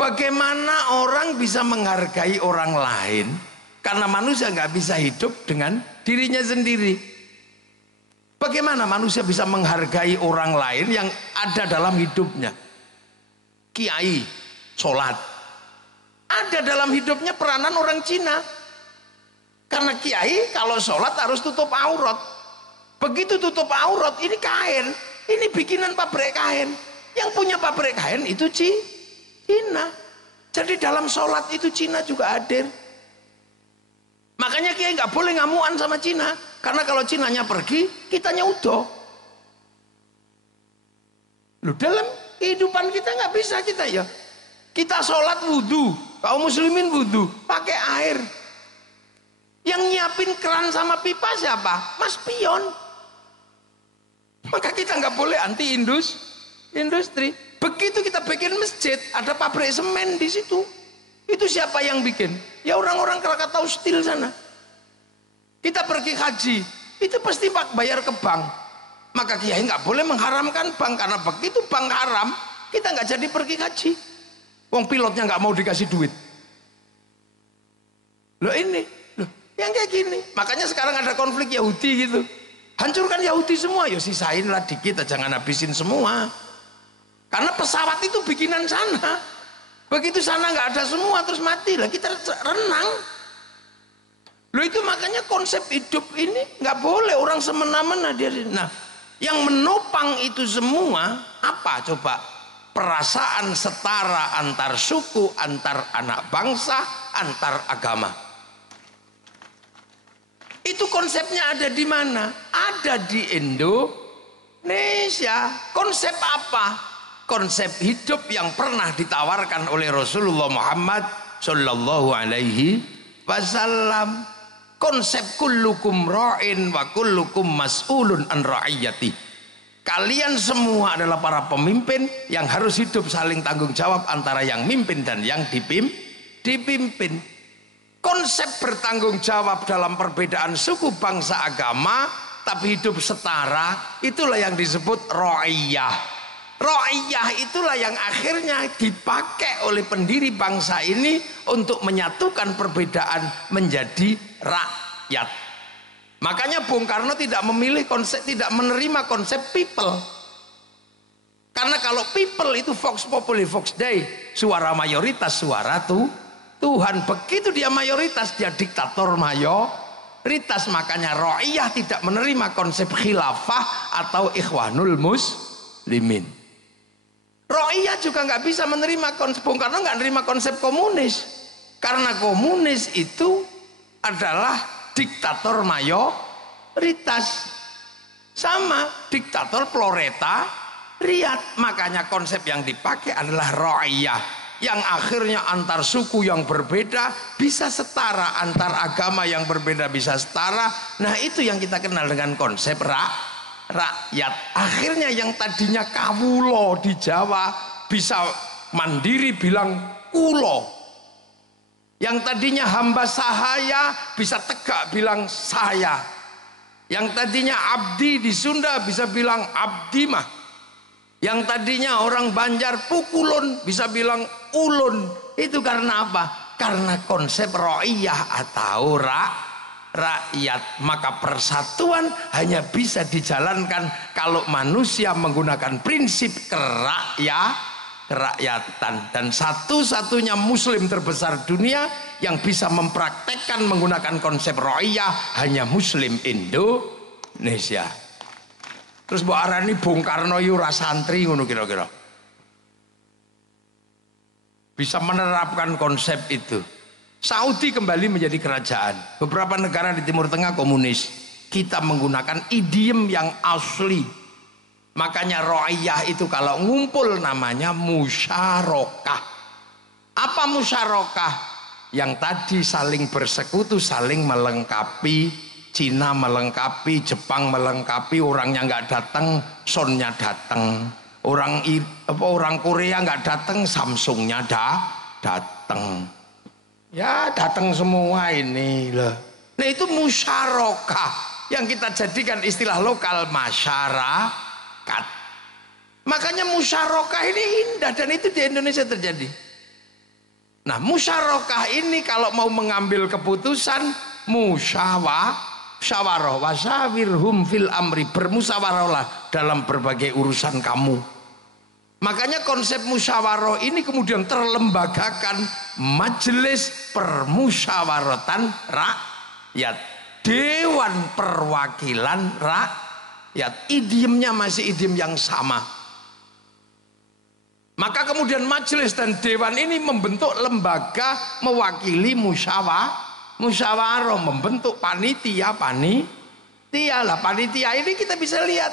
Bagaimana orang bisa menghargai orang lain? Karena manusia nggak bisa hidup dengan dirinya sendiri. Bagaimana manusia bisa menghargai orang lain yang ada dalam hidupnya? Kiai, sholat. Ada dalam hidupnya peranan orang Cina. Karena kiai kalau sholat harus tutup aurat. Begitu tutup aurat, ini kain. Ini bikinan pabrik kain. Yang punya pabrik kain itu Cina. Jadi dalam sholat itu Cina juga hadir. Makanya kiai nggak boleh ngamuan sama Cina. Karena kalau Cinanya pergi, kitanya udah. Loh, dalam kehidupan kita nggak bisa kita ya. Kita sholat wudhu, kaum muslimin wudhu, pakai air. Yang nyiapin keran sama pipa siapa? Mas Pion. Maka kita nggak boleh anti industri. Begitu kita bikin masjid, ada pabrik semen di situ. Itu siapa yang bikin? Ya orang-orang Krakatau Steel sana. Kita pergi haji, itu pasti bayar ke bank. Maka kiai nggak boleh mengharamkan bank, karena begitu bank haram, kita nggak jadi pergi haji. Wong pilotnya nggak mau dikasih duit. Loh ini, loh yang kayak gini. Makanya sekarang ada konflik Yahudi gitu. Hancurkan Yahudi semua, ya sisainlah dikit, jangan habisin semua. Karena pesawat itu bikinan sana. Begitu sana nggak ada semua terus mati lah, kita renang. Loh itu makanya konsep hidup ini nggak boleh orang semena-mena dia. Nah, yang menopang itu semua apa coba? Perasaan setara antar suku, antar anak bangsa, antar agama. Itu konsepnya ada di mana? Ada di Indonesia. Konsep apa? Konsep hidup yang pernah ditawarkan oleh Rasulullah Muhammad Sallallahu Alaihi Wasallam. Konsep kullukum ra'in wa kullukum mas'ulun an ra'iyati. Kalian semua adalah para pemimpin yang harus hidup saling tanggung jawab antara yang mimpin dan yang dipimpin. Konsep bertanggung jawab dalam perbedaan suku, bangsa, agama, tapi hidup setara, itulah yang disebut ra'iyah. Ra'iyah itulah yang akhirnya dipakai oleh pendiri bangsa ini untuk menyatukan perbedaan menjadi rakyat. Makanya Bung Karno tidak memilih konsep, tidak menerima konsep people. Karena kalau people itu vox populi vox dei, suara mayoritas suara Tuhan. Begitu dia mayoritas, dia diktator mayoritas. Makanya ra'iyah tidak menerima konsep khilafah atau ikhwanul muslimin. Ra'iyah juga nggak bisa menerima konsep, Bung Karno nggak menerima konsep komunis. Karena komunis itu adalah diktator mayoritas. Sama diktator proletariat. Makanya konsep yang dipakai adalah ra'iyah, yang akhirnya antar suku yang berbeda bisa setara, antar agama yang berbeda bisa setara. Nah itu yang kita kenal dengan konsep rakyat. Akhirnya yang tadinya kawulo di Jawa bisa mandiri bilang kulo. Yang tadinya hamba sahaya bisa tegak bilang saya. Yang tadinya abdi di Sunda bisa bilang abdi mah. Yang tadinya orang Banjar pukulun bisa bilang ulun. Itu karena apa? Karena konsep ra'iyah atau rakyat. Maka persatuan hanya bisa dijalankan kalau manusia menggunakan prinsip kerakyatan. Dan satu-satunya muslim terbesar dunia yang bisa mempraktekkan menggunakan konsep ra'iyah hanya muslim Indonesia. Terus mbok arani Bung Karno yu ora santri ngono kira-kira. Bisa menerapkan konsep itu. Saudi kembali menjadi kerajaan. Beberapa negara di Timur Tengah komunis. Kita menggunakan idiom yang asli. Makanya ra'iyah itu kalau ngumpul namanya musyarakah. Apa musyarakah? Yang tadi saling bersekutu, saling melengkapi. Cina melengkapi, Jepang melengkapi, orangnya nggak datang, Sonnya datang. Orang Korea nggak datang, Samsungnya datang. Ya datang semua ini loh. Nah itu musyarakah yang kita jadikan istilah lokal masyarakat. Makanya musyarakah ini indah dan itu di Indonesia terjadi. Nah, musyarakah ini kalau mau mengambil keputusan musyawarah wasawirhum fil amri, bermusyawarahlah dalam berbagai urusan kamu. Makanya konsep musyawarah ini kemudian terlembagakan, majelis permusyawaratan rakyat, dewan perwakilan rakyat. Idiomnya masih idiom yang sama. Maka kemudian majelis dan dewan ini membentuk lembaga mewakili musyawarah, membentuk panitia lah. Panitia ini kita bisa lihat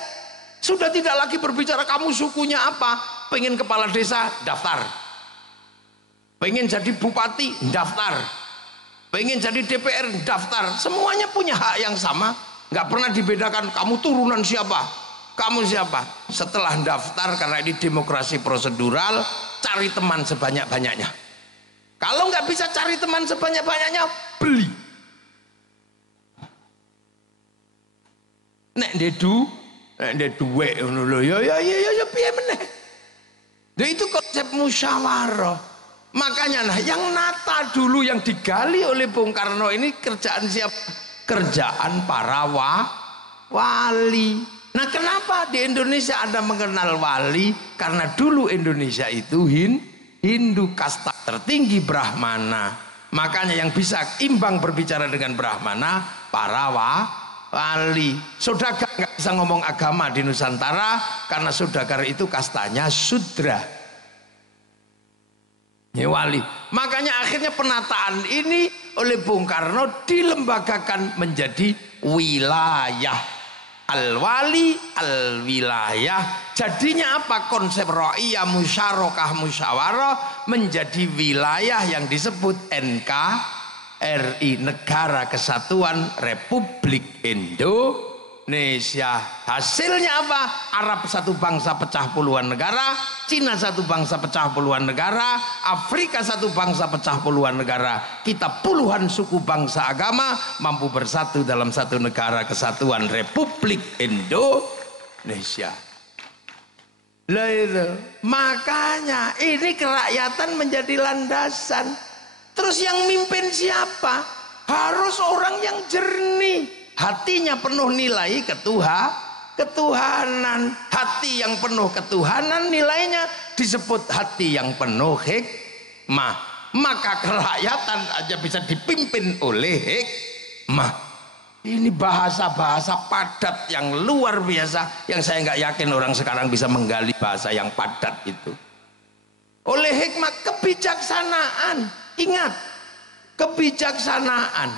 sudah tidak lagi berbicara kamu sukunya apa, pengen kepala desa daftar, pengen jadi bupati daftar, pengen jadi DPR daftar, semuanya punya hak yang sama, nggak pernah dibedakan kamu turunan siapa, kamu siapa. Setelah daftar, karena ini demokrasi prosedural, cari teman sebanyak-banyaknya. Kalau nggak bisa cari teman sebanyak-banyaknya, beli. Nek ndek duwe ngono lho, ya piye meneh. Nah, itu konsep musyawarah. Makanya nah, yang nata dulu yang digali oleh Bung Karno ini kerjaan siapa? Kerjaan para wali. Nah, kenapa di Indonesia Anda mengenal wali? Karena dulu Indonesia itu Hindu, kasta tertinggi Brahmana. Makanya yang bisa imbang berbicara dengan Brahmana para wali. Saudagar nggak bisa ngomong agama di Nusantara karena saudagar itu kastanya Sudra. Ini wali. Makanya akhirnya penataan ini oleh Bung Karno dilembagakan menjadi wilayah. Al-wali al-wilayah. Jadinya apa? Konsep ra'iyah musyarakah musyawarah menjadi wilayah yang disebut NKRI, Negara Kesatuan Republik Indonesia. Hasilnya apa? Arab satu bangsa pecah puluhan negara, Cina satu bangsa pecah puluhan negara, Afrika satu bangsa pecah puluhan negara. Kita puluhan suku bangsa agama mampu bersatu dalam satu negara kesatuan Republik Indonesia. Lah itu. Makanya ini kerakyatan menjadi landasan. Terus yang mimpin siapa? Harus orang yang jernih. Hatinya penuh nilai ketuhanan. Hati yang penuh ketuhanan nilainya disebut hati yang penuh hikmah. Maka kerakyatan aja bisa dipimpin oleh hikmah. Ini bahasa-bahasa padat yang luar biasa, yang saya nggak yakin orang sekarang bisa menggali bahasa yang padat itu. Oleh hikmah, kebijaksanaan. Ingat, kebijaksanaan.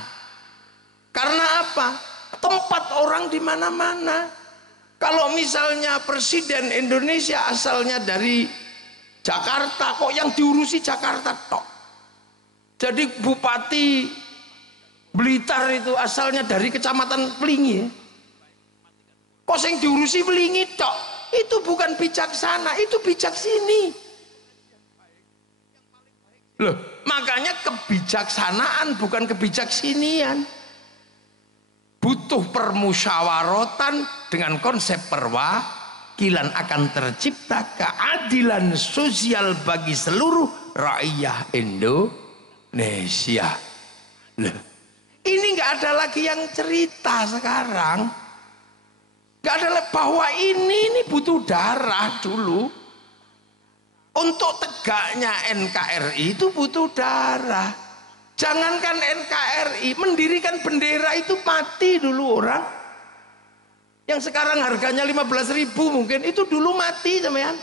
Karena apa? Tempat orang di mana-mana. Kalau misalnya presiden Indonesia asalnya dari Jakarta, kok yang diurusi Jakarta tok. Jadi Bupati Blitar itu asalnya dari Kecamatan Pelingi. Kok yang diurusi Pelingi tok. Itu bukan bijaksana, itu bijak sini. Loh, makanya kebijaksanaan bukan kebijaksinian. Butuh permusyawaratan dengan konsep perwakilan, akan tercipta keadilan sosial bagi seluruh rakyat Indonesia. Loh, ini nggak ada lagi yang cerita sekarang. Nggak ada lagi bahwa ini butuh darah dulu. Untuk tegaknya NKRI itu butuh darah. Jangankan NKRI, mendirikan bendera itu mati dulu orang. Yang sekarang harganya 15.000 mungkin, itu dulu mati sampean.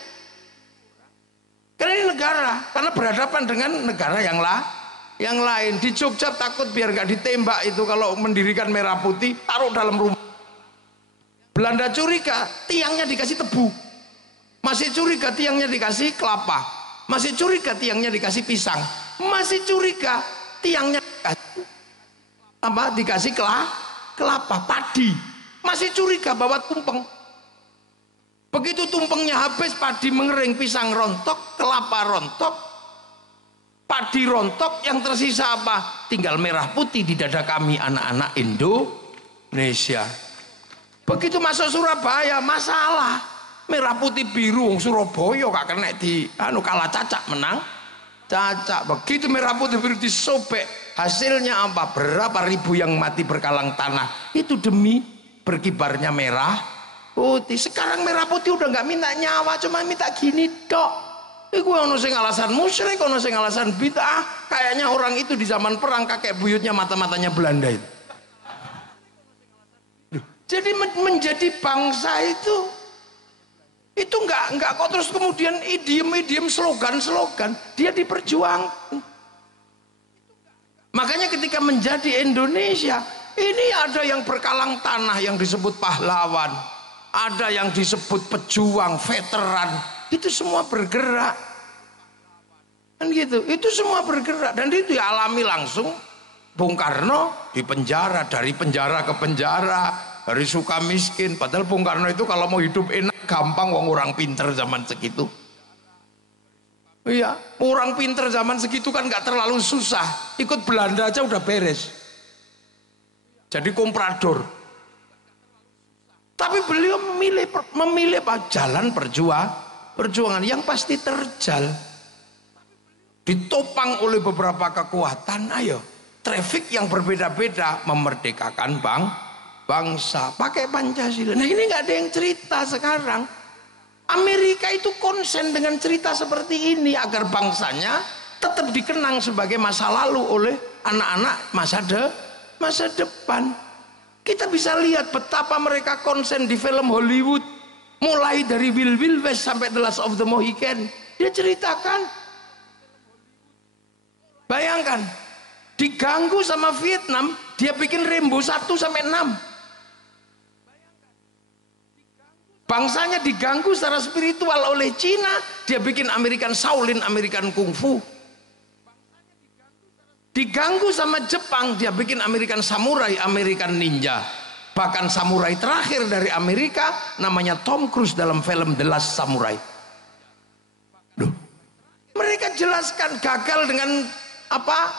Karena ini negara, karena berhadapan dengan negara yang lain. Di Jogja takut biar gak ditembak itu kalau mendirikan merah putih, taruh dalam rumah. Belanda curiga, tiangnya dikasih tebu. Masih curiga tiangnya dikasih kelapa. Masih curiga tiangnya dikasih pisang. Masih curiga tiangnya dikasih kelapa, padi. Masih curiga bawa tumpeng. Begitu tumpengnya habis, padi mengering, pisang rontok, kelapa rontok, padi rontok, yang tersisa apa? Tinggal merah putih di dada kami anak-anak Indonesia. Begitu masuk Surabaya, masalah. Merah putih biru Surabaya gak kena di kalah cacak menang Cacat. Begitu merah putih biru disobek, hasilnya apa? Berapa ribu yang mati berkalang tanah itu demi berkibarnya merah putih. Sekarang merah putih udah nggak minta nyawa, cuma minta gini dok. Iku ono sing alasan musyrik, ono sing alasan bid'ah. Kayaknya orang itu di zaman perang kakek buyutnya mata-matanya Belanda itu. Jadi menjadi bangsa itu nggak kok terus kemudian idiom slogan dia diperjuangkan. Makanya ketika menjadi Indonesia ini ada yang berkalang tanah yang disebut pahlawan, ada yang disebut pejuang, veteran, itu semua bergerak kan gitu, itu semua bergerak dan itu dialami langsung. Bung Karno di penjara, dari penjara ke penjara, dari suka miskin. Padahal Bung Karno itu kalau mau hidup enak gampang, wong orang pinter zaman segitu. Iya, orang pinter zaman segitu kan nggak terlalu susah. Ikut Belanda aja udah beres. Jadi komprador. Tapi beliau memilih apa? Jalan perjuangan yang pasti terjal. Ditopang oleh beberapa kekuatan. Ayo, trafik yang berbeda-beda memerdekakan bangsa pakai Pancasila. Nah ini nggak ada yang cerita sekarang. Amerika itu konsen dengan cerita seperti ini agar bangsanya tetap dikenang sebagai masa lalu oleh anak-anak masa depan. Kita bisa lihat betapa mereka konsen di film Hollywood, mulai dari Wild West sampai The Last of the Mohican. Dia ceritakan, bayangkan, diganggu sama Vietnam, dia bikin Rambo 1 sampai 6. Bangsanya diganggu secara spiritual oleh Cina, dia bikin American Shaolin, American Kung Fu. Diganggu sama Jepang, dia bikin American Samurai, American Ninja. Bahkan samurai terakhir dari Amerika namanya Tom Cruise dalam film The Last Samurai. Duh. Mereka jelaskan gagal dengan apa?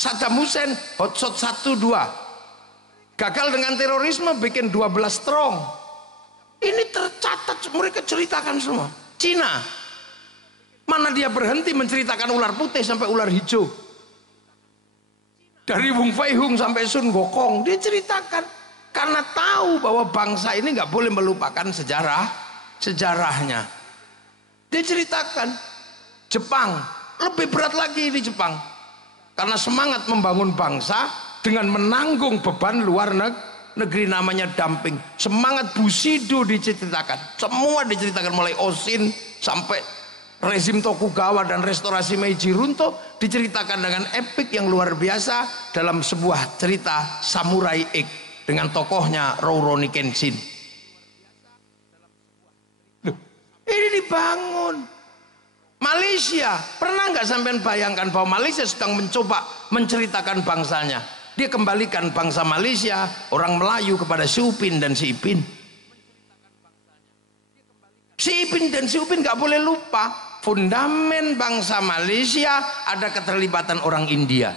Saddam Hussein, Hotshot 1, 2. Gagal dengan terorisme, bikin 12 strong. Ini tercatat, mereka ceritakan semua. Cina, mana dia berhenti menceritakan ular putih sampai ular hijau. Dari Wong Fei Hung sampai Sun Gokong, dia ceritakan. Karena tahu bahwa bangsa ini nggak boleh melupakan sejarahnya. Dia ceritakan, Jepang, lebih berat lagi di Jepang. Karena semangat membangun bangsa dengan menanggung beban luar negeri namanya dumping. Semangat Bushido diceritakan, semua diceritakan mulai Oshin sampai rezim Tokugawa dan restorasi Meiji runtuh, diceritakan dengan epik yang luar biasa dalam sebuah cerita Samurai X dengan tokohnya Rurouni Kenshin. Ini dibangun. Malaysia, pernah nggak sampean bayangkan bahwa Malaysia sedang mencoba menceritakan bangsanya? Dia kembalikan bangsa Malaysia, orang Melayu kepada Si Upin dan Si Ipin. Si Ipin dan Si Upin nggak boleh lupa, fundamen bangsa Malaysia ada keterlibatan orang India.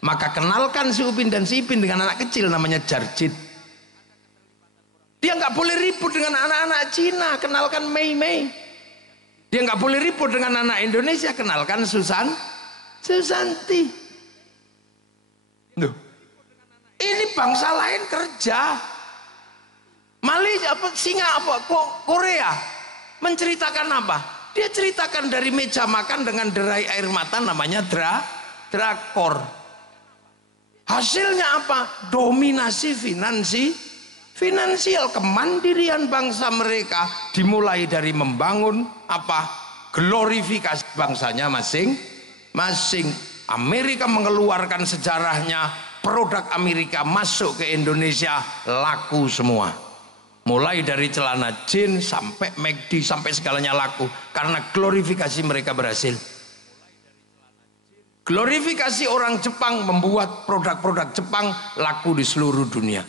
Maka kenalkan Si Upin dan Si Ipin dengan anak kecil namanya Jarjit. Dia nggak boleh ribut dengan anak-anak Cina, kenalkan Mei Mei. Dia nggak boleh ribut dengan anak Indonesia, kenalkan Susanti. Duh. Ini bangsa lain kerja. Malaysia apa Korea menceritakan apa? Dia ceritakan dari meja makan dengan derai air mata namanya drakor. Hasilnya apa? Dominasi finansial, kemandirian bangsa mereka dimulai dari membangun apa? Glorifikasi bangsanya masing-masing. Amerika mengeluarkan sejarahnya, produk Amerika masuk ke Indonesia laku semua. Mulai dari celana jeans sampai McD sampai segalanya laku karena glorifikasi mereka berhasil. Glorifikasi orang Jepang membuat produk-produk Jepang laku di seluruh dunia.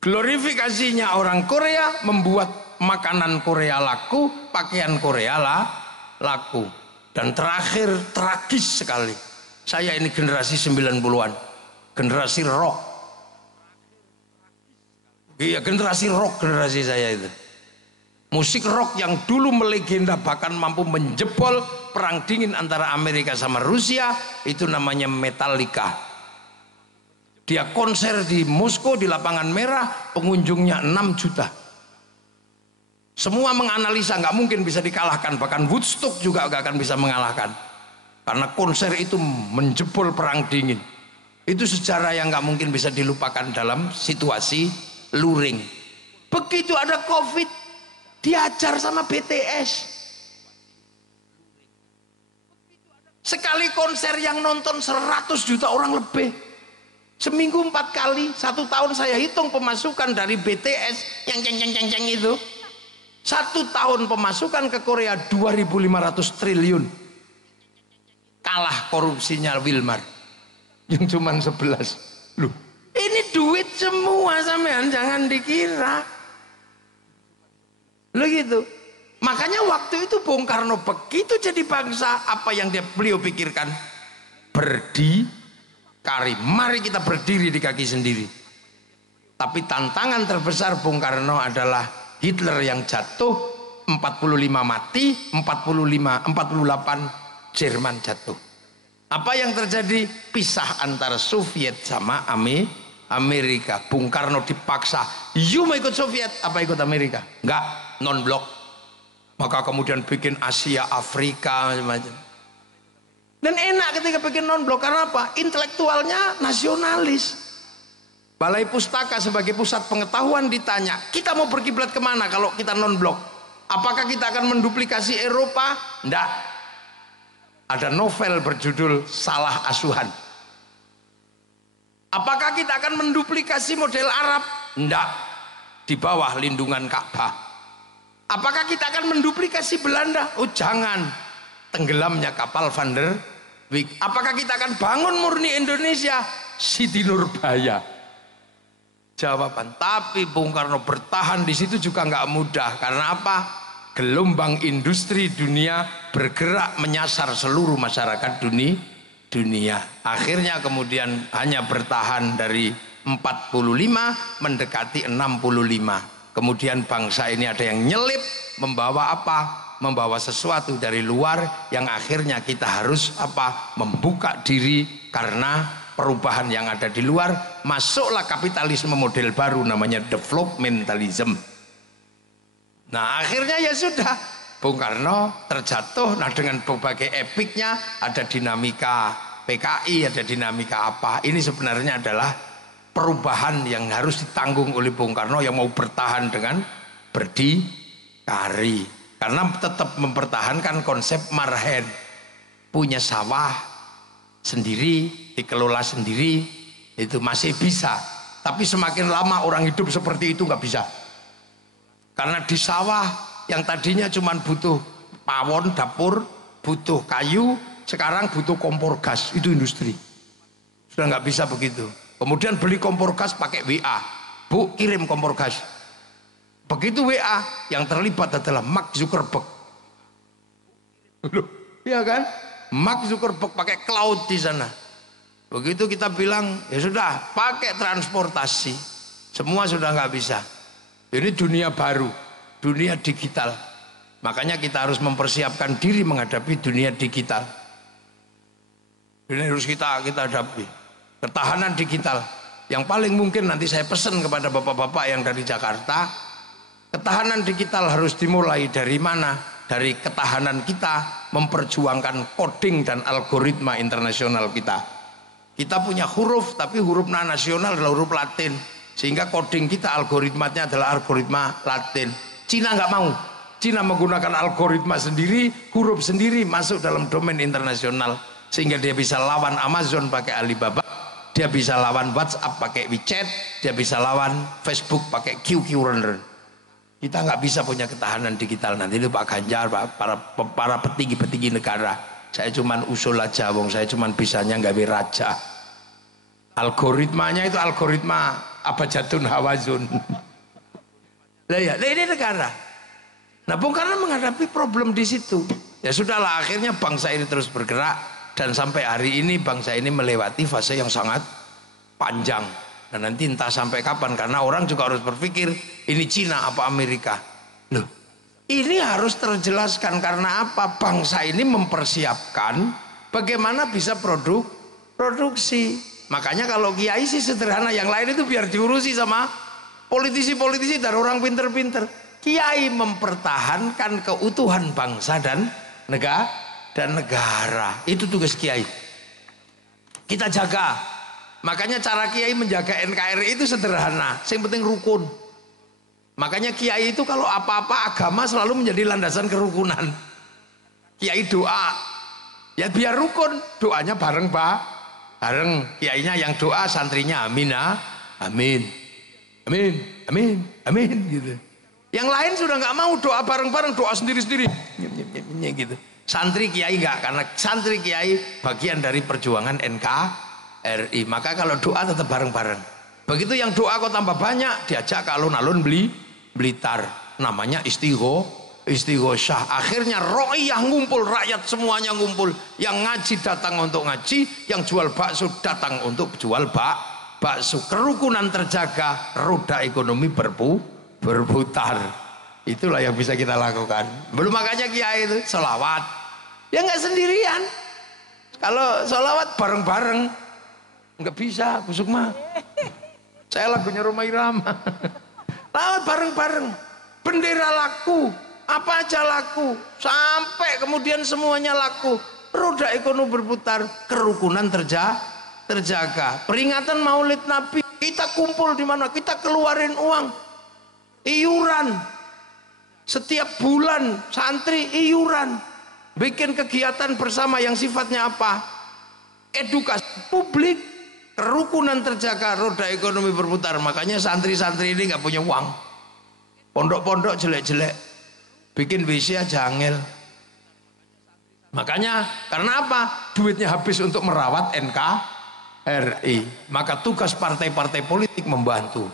Glorifikasinya orang Korea membuat makanan Korea laku, pakaian Korea laku. Dan terakhir, tragis sekali, saya ini generasi 90-an, generasi rock. Iya, generasi rock, generasi saya itu. Musik rock yang dulu melegenda bahkan mampu menjebol perang dingin antara Amerika sama Rusia, itu namanya Metallica. Dia konser di Moskow di Lapangan Merah, pengunjungnya 6 juta. Semua menganalisa nggak mungkin bisa dikalahkan, bahkan Woodstock juga nggak akan bisa mengalahkan, karena konser itu menjebol perang dingin. Itu sejarah yang nggak mungkin bisa dilupakan dalam situasi luring. Begitu ada COVID, diajar sama BTS. Sekali konser yang nonton 100 juta orang lebih. Seminggu 4 kali, 1 tahun saya hitung pemasukan dari BTS yang ceng itu. 1 tahun pemasukan ke Korea 2.500 triliun. Kalah korupsinya Wilmar yang cuma 11. Loh, ini duit semua sampean, jangan dikira. Loh gitu. Makanya waktu itu Bung Karno begitu jadi bangsa, apa yang beliau pikirkan? Berdikari. Mari kita berdiri di kaki sendiri. Tapi tantangan terbesar Bung Karno adalah Hitler yang jatuh, 45 mati, 48 Jerman jatuh. Apa yang terjadi? Pisah antara Soviet sama Amerika. Bung Karno dipaksa, you mau ikut Soviet apa ikut Amerika? Enggak, non-blok. Maka kemudian bikin Asia, Afrika, macam-macam. Dan enak ketika bikin non-blok, karena apa? Intelektualnya nasionalis. Balai Pustaka sebagai pusat pengetahuan ditanya, kita mau berkiblat kemana kalau kita non-blok? Apakah kita akan menduplikasi Eropa? Enggak. Ada novel berjudul Salah Asuhan. Apakah kita akan menduplikasi model Arab? Enggak. Di bawah lindungan Ka'bah. Apakah kita akan menduplikasi Belanda? Oh jangan. Tenggelamnya kapal Van der Wijk. Apakah kita akan bangun murni Indonesia? Siti Nurbaya. Jawaban. Tapi Bung Karno bertahan di situ juga nggak mudah. Karena apa? Gelombang industri dunia bergerak menyasar seluruh masyarakat dunia. Akhirnya kemudian hanya bertahan dari 45 mendekati 65. Kemudian bangsa ini ada yang nyelip, membawa apa? Membawa sesuatu dari luar yang akhirnya kita harus apa? Membuka diri karena perubahan yang ada di luar. Masuklah kapitalisme model baru namanya developmentalism. Nah akhirnya ya sudah, Bung Karno terjatuh. Nah dengan berbagai epiknya, ada dinamika PKI, ada dinamika apa. Ini sebenarnya adalah perubahan yang harus ditanggung oleh Bung Karno yang mau bertahan dengan berdikari. Karena tetap mempertahankan konsep marhen. Punya sawah sendiri, dikelola sendiri, itu masih bisa. Tapi semakin lama orang hidup seperti itu nggak bisa. Karena di sawah yang tadinya cuma butuh pawon, dapur, butuh kayu, sekarang butuh kompor gas, itu industri. Sudah nggak bisa begitu. Kemudian beli kompor gas pakai WA, Bu kirim kompor gas. Begitu WA, yang terlibat adalah Mark Zuckerberg. Loh, iya kan? Mark Zuckerberg pakai cloud di sana. Begitu kita bilang, ya sudah pakai transportasi, semua sudah nggak bisa. Ini dunia baru, dunia digital. Makanya kita harus mempersiapkan diri menghadapi dunia digital. Ini harus kita hadapi. Ketahanan digital yang paling mungkin nanti saya pesan kepada bapak-bapak yang dari Jakarta. Ketahanan digital harus dimulai dari mana? Dari ketahanan kita memperjuangkan coding dan algoritma internasional kita. Kita punya huruf, tapi huruf nasional adalah huruf Latin, sehingga coding kita algoritmanya adalah algoritma Latin. Cina nggak mau. Cina menggunakan algoritma sendiri, huruf sendiri masuk dalam domain internasional, sehingga dia bisa lawan Amazon pakai Alibaba. Dia bisa lawan WhatsApp pakai WeChat, dia bisa lawan Facebook pakai QQ Runner. Kita nggak bisa punya ketahanan digital nanti. Itu Pak Ganjar, para petinggi-petinggi negara. Saya cuman usul aja, wong saya cuman bisanya nggak raja. Algoritmanya itu algoritma abjadun hawazun. Lah ya, ini negara. Nah, Bung Karno menghadapi problem di situ. Ya sudahlah, akhirnya bangsa ini terus bergerak. Dan sampai hari ini bangsa ini melewati fase yang sangat panjang. Dan nanti entah sampai kapan, karena orang juga harus berpikir ini Cina apa Amerika. Loh, Ini harus terjelaskan karena apa? Bangsa ini mempersiapkan bagaimana bisa produksi. Makanya kalau kiai sih sederhana, yang lain itu biar diurusi sama politisi-politisi dan orang pinter-pinter. Kiai mempertahankan keutuhan bangsa dan negara. Itu tugas kiai. Kita jaga. Makanya cara kiai menjaga NKRI itu sederhana. Yang penting rukun. Makanya kiai itu kalau apa-apa agama selalu menjadi landasan kerukunan. Kiai doa, ya biar rukun, doanya bareng kiainya yang doa, santrinya amin, amin, amin, amin, amin gitu. Yang lain sudah nggak mau doa bareng-bareng, doa sendiri-sendiri gitu. Santri kiai nggak, karena santri kiai bagian dari perjuangan NKRI. Maka kalau doa tetap bareng-bareng. Begitu yang doa kok tambah banyak, diajak ke alun-alun Blitar, namanya istighosah. Akhirnya ro'iyah ngumpul, rakyat semuanya ngumpul. Yang ngaji datang untuk ngaji, yang jual bakso datang untuk jual bakso. Kerukunan terjaga, roda ekonomi berputar. Itulah yang bisa kita lakukan. Belum makanya kiai itu sholawat, ya nggak sendirian. Kalau sholawat bareng-bareng nggak bisa, Bu Sukma. Saya lagunya Rhoma Irama. Lawat bareng-bareng, bendera laku, apa aja laku, sampai kemudian semuanya laku, roda ekonomi berputar, kerukunan terjaga. Peringatan Maulid Nabi, kita kumpul di mana? Kita keluarin uang, iuran, setiap bulan santri iuran, bikin kegiatan bersama yang sifatnya apa? Edukasi publik. Kerukunan terjaga, roda ekonomi berputar. Makanya santri-santri ini nggak punya uang. Pondok-pondok jelek-jelek, bikin WC aja angel. Makanya karena apa? Duitnya habis untuk merawat NKRI. Maka tugas partai-partai politik membantu.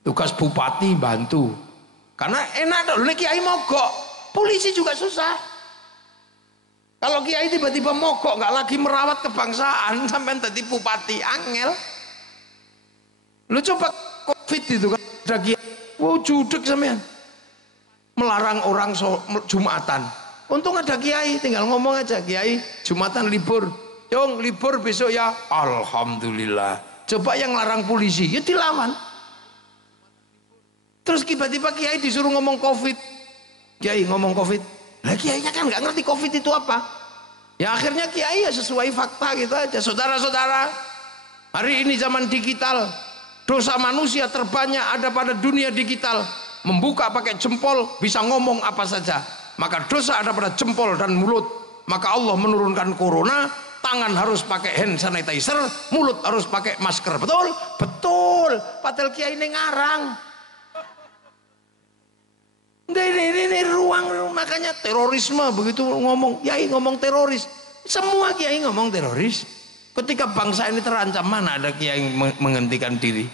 Tugas bupati bantu. Karena enak dong, kiai mogok, polisi juga susah. Kalau kiai tiba-tiba mogok, nggak lagi merawat kebangsaan, sampai tadi bupati angel. Lu coba COVID itu kan ada kiai, wow judek sampean, melarang orang Jumatan. Untung ada kiai, tinggal ngomong aja, kiai Jumatan libur, Yong libur besok ya, alhamdulillah. Coba yang larang polisi, ya dilawan. Terus tiba-tiba kiai disuruh ngomong COVID, kiai ngomong COVID. Nah kiainya kan nggak ngerti COVID itu apa. Ya akhirnya kiai ya sesuai fakta gitu aja. Saudara-saudara, hari ini zaman digital, dosa manusia terbanyak ada pada dunia digital. Membuka pakai jempol bisa ngomong apa saja. Maka dosa ada pada jempol dan mulut. Maka Allah menurunkan corona. Tangan harus pakai hand sanitizer, mulut harus pakai masker. Betul? Betul. Padahal kiai ini ngarang. Ini ruang, makanya terorisme begitu ngomong, kiai ngomong teroris, semua kiai ngomong teroris. Ketika bangsa ini terancam, mana ada kiai yang menghentikan diri?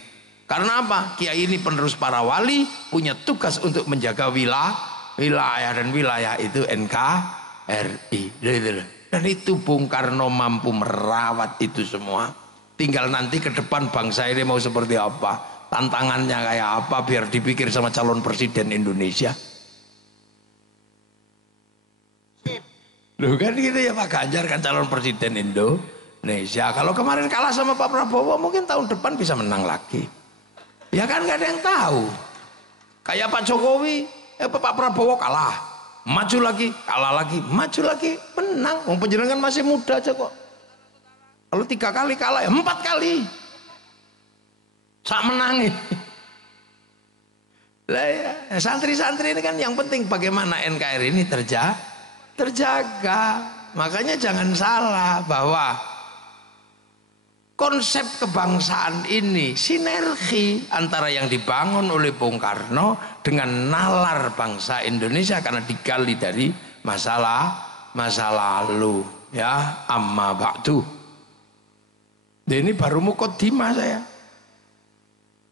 Karena apa? Kiai ini penerus para wali, punya tugas untuk menjaga wilayah dan wilayah itu NKRI. Dan itu Bung Karno mampu merawat itu semua. Tinggal nanti ke depan bangsa ini mau seperti apa, tantangannya kayak apa, biar dipikir sama calon presiden Indonesia. Loh kan gitu ya, Pak Ganjar kan calon presiden Indonesia. Kalau kemarin kalah sama Pak Prabowo, mungkin tahun depan bisa menang lagi. Ya kan nggak ada yang tahu. Kayak Pak Jokowi, Pak Prabowo kalah, maju lagi, kalah lagi, maju lagi, menang. Wong panjenengan masih muda aja kok. Kalau 3 kali kalah ya 4 kali. Sak menangin. Lah ya, santri-santri ini kan yang penting bagaimana NKRI ini terjaga. Makanya jangan salah bahwa konsep kebangsaan ini sinergi antara yang dibangun oleh Bung Karno dengan nalar bangsa Indonesia karena digali dari masa lalu ya. Amma ba'du. Dan ini baru mukaddimah saya.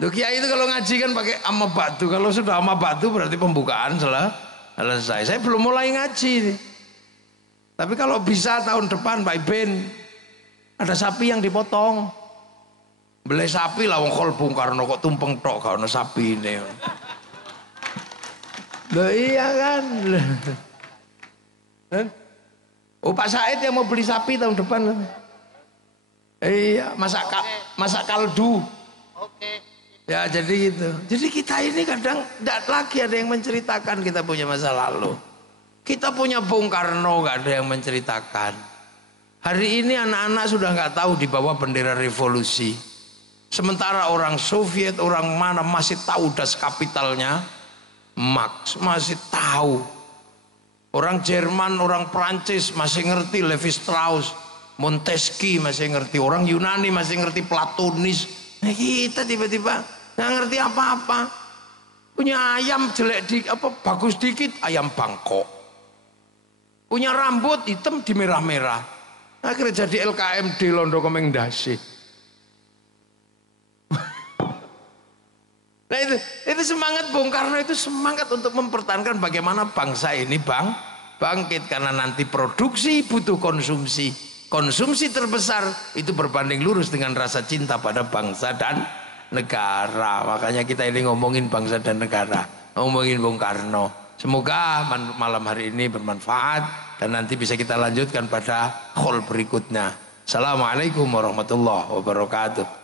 Loh kiai itu kalau ngaji kan pakai amma ba'du. Kalau sudah amma ba'du berarti pembukaan selesai. Saya belum mulai ngaji nih. Tapi kalau bisa tahun depan Pak Iben ada sapi yang dipotong. Beli sapi lah wong kol Bung Karno kok tumpeng tok gak ono sapi ini. Loh iya kan. Oh Pak Said yang mau beli sapi tahun depan. Iya, masak kaldu. Oke. Ya jadi gitu. Jadi kita ini kadang tidak lagi ada yang menceritakan kita punya masa lalu. Kita punya Bung Karno nggak ada yang menceritakan. Hari ini anak-anak sudah nggak tahu di bawah bendera revolusi. Sementara orang Soviet, orang mana masih tahu das kapitalnya Marx, masih tahu. Orang Jerman, orang Prancis masih ngerti Levi Strauss, Montesquieu masih ngerti, orang Yunani masih ngerti Platonis. Nah, kita tiba-tiba nggak ngerti apa-apa. Punya ayam jelek di apa bagus dikit ayam Bangkok. Punya rambut hitam di merah-merah. Akhirnya jadi LKMD Londo Komeng-Dasi. Nah itu semangat Bung Karno, itu semangat untuk mempertahankan bagaimana bangsa ini bangkit, karena nanti produksi butuh konsumsi. Konsumsi terbesar itu berbanding lurus dengan rasa cinta pada bangsa dan negara. Makanya kita ini ngomongin bangsa dan negara, ngomongin Bung Karno. Semoga malam hari ini bermanfaat dan nanti bisa kita lanjutkan pada call berikutnya. Assalamualaikum warahmatullahi wabarakatuh.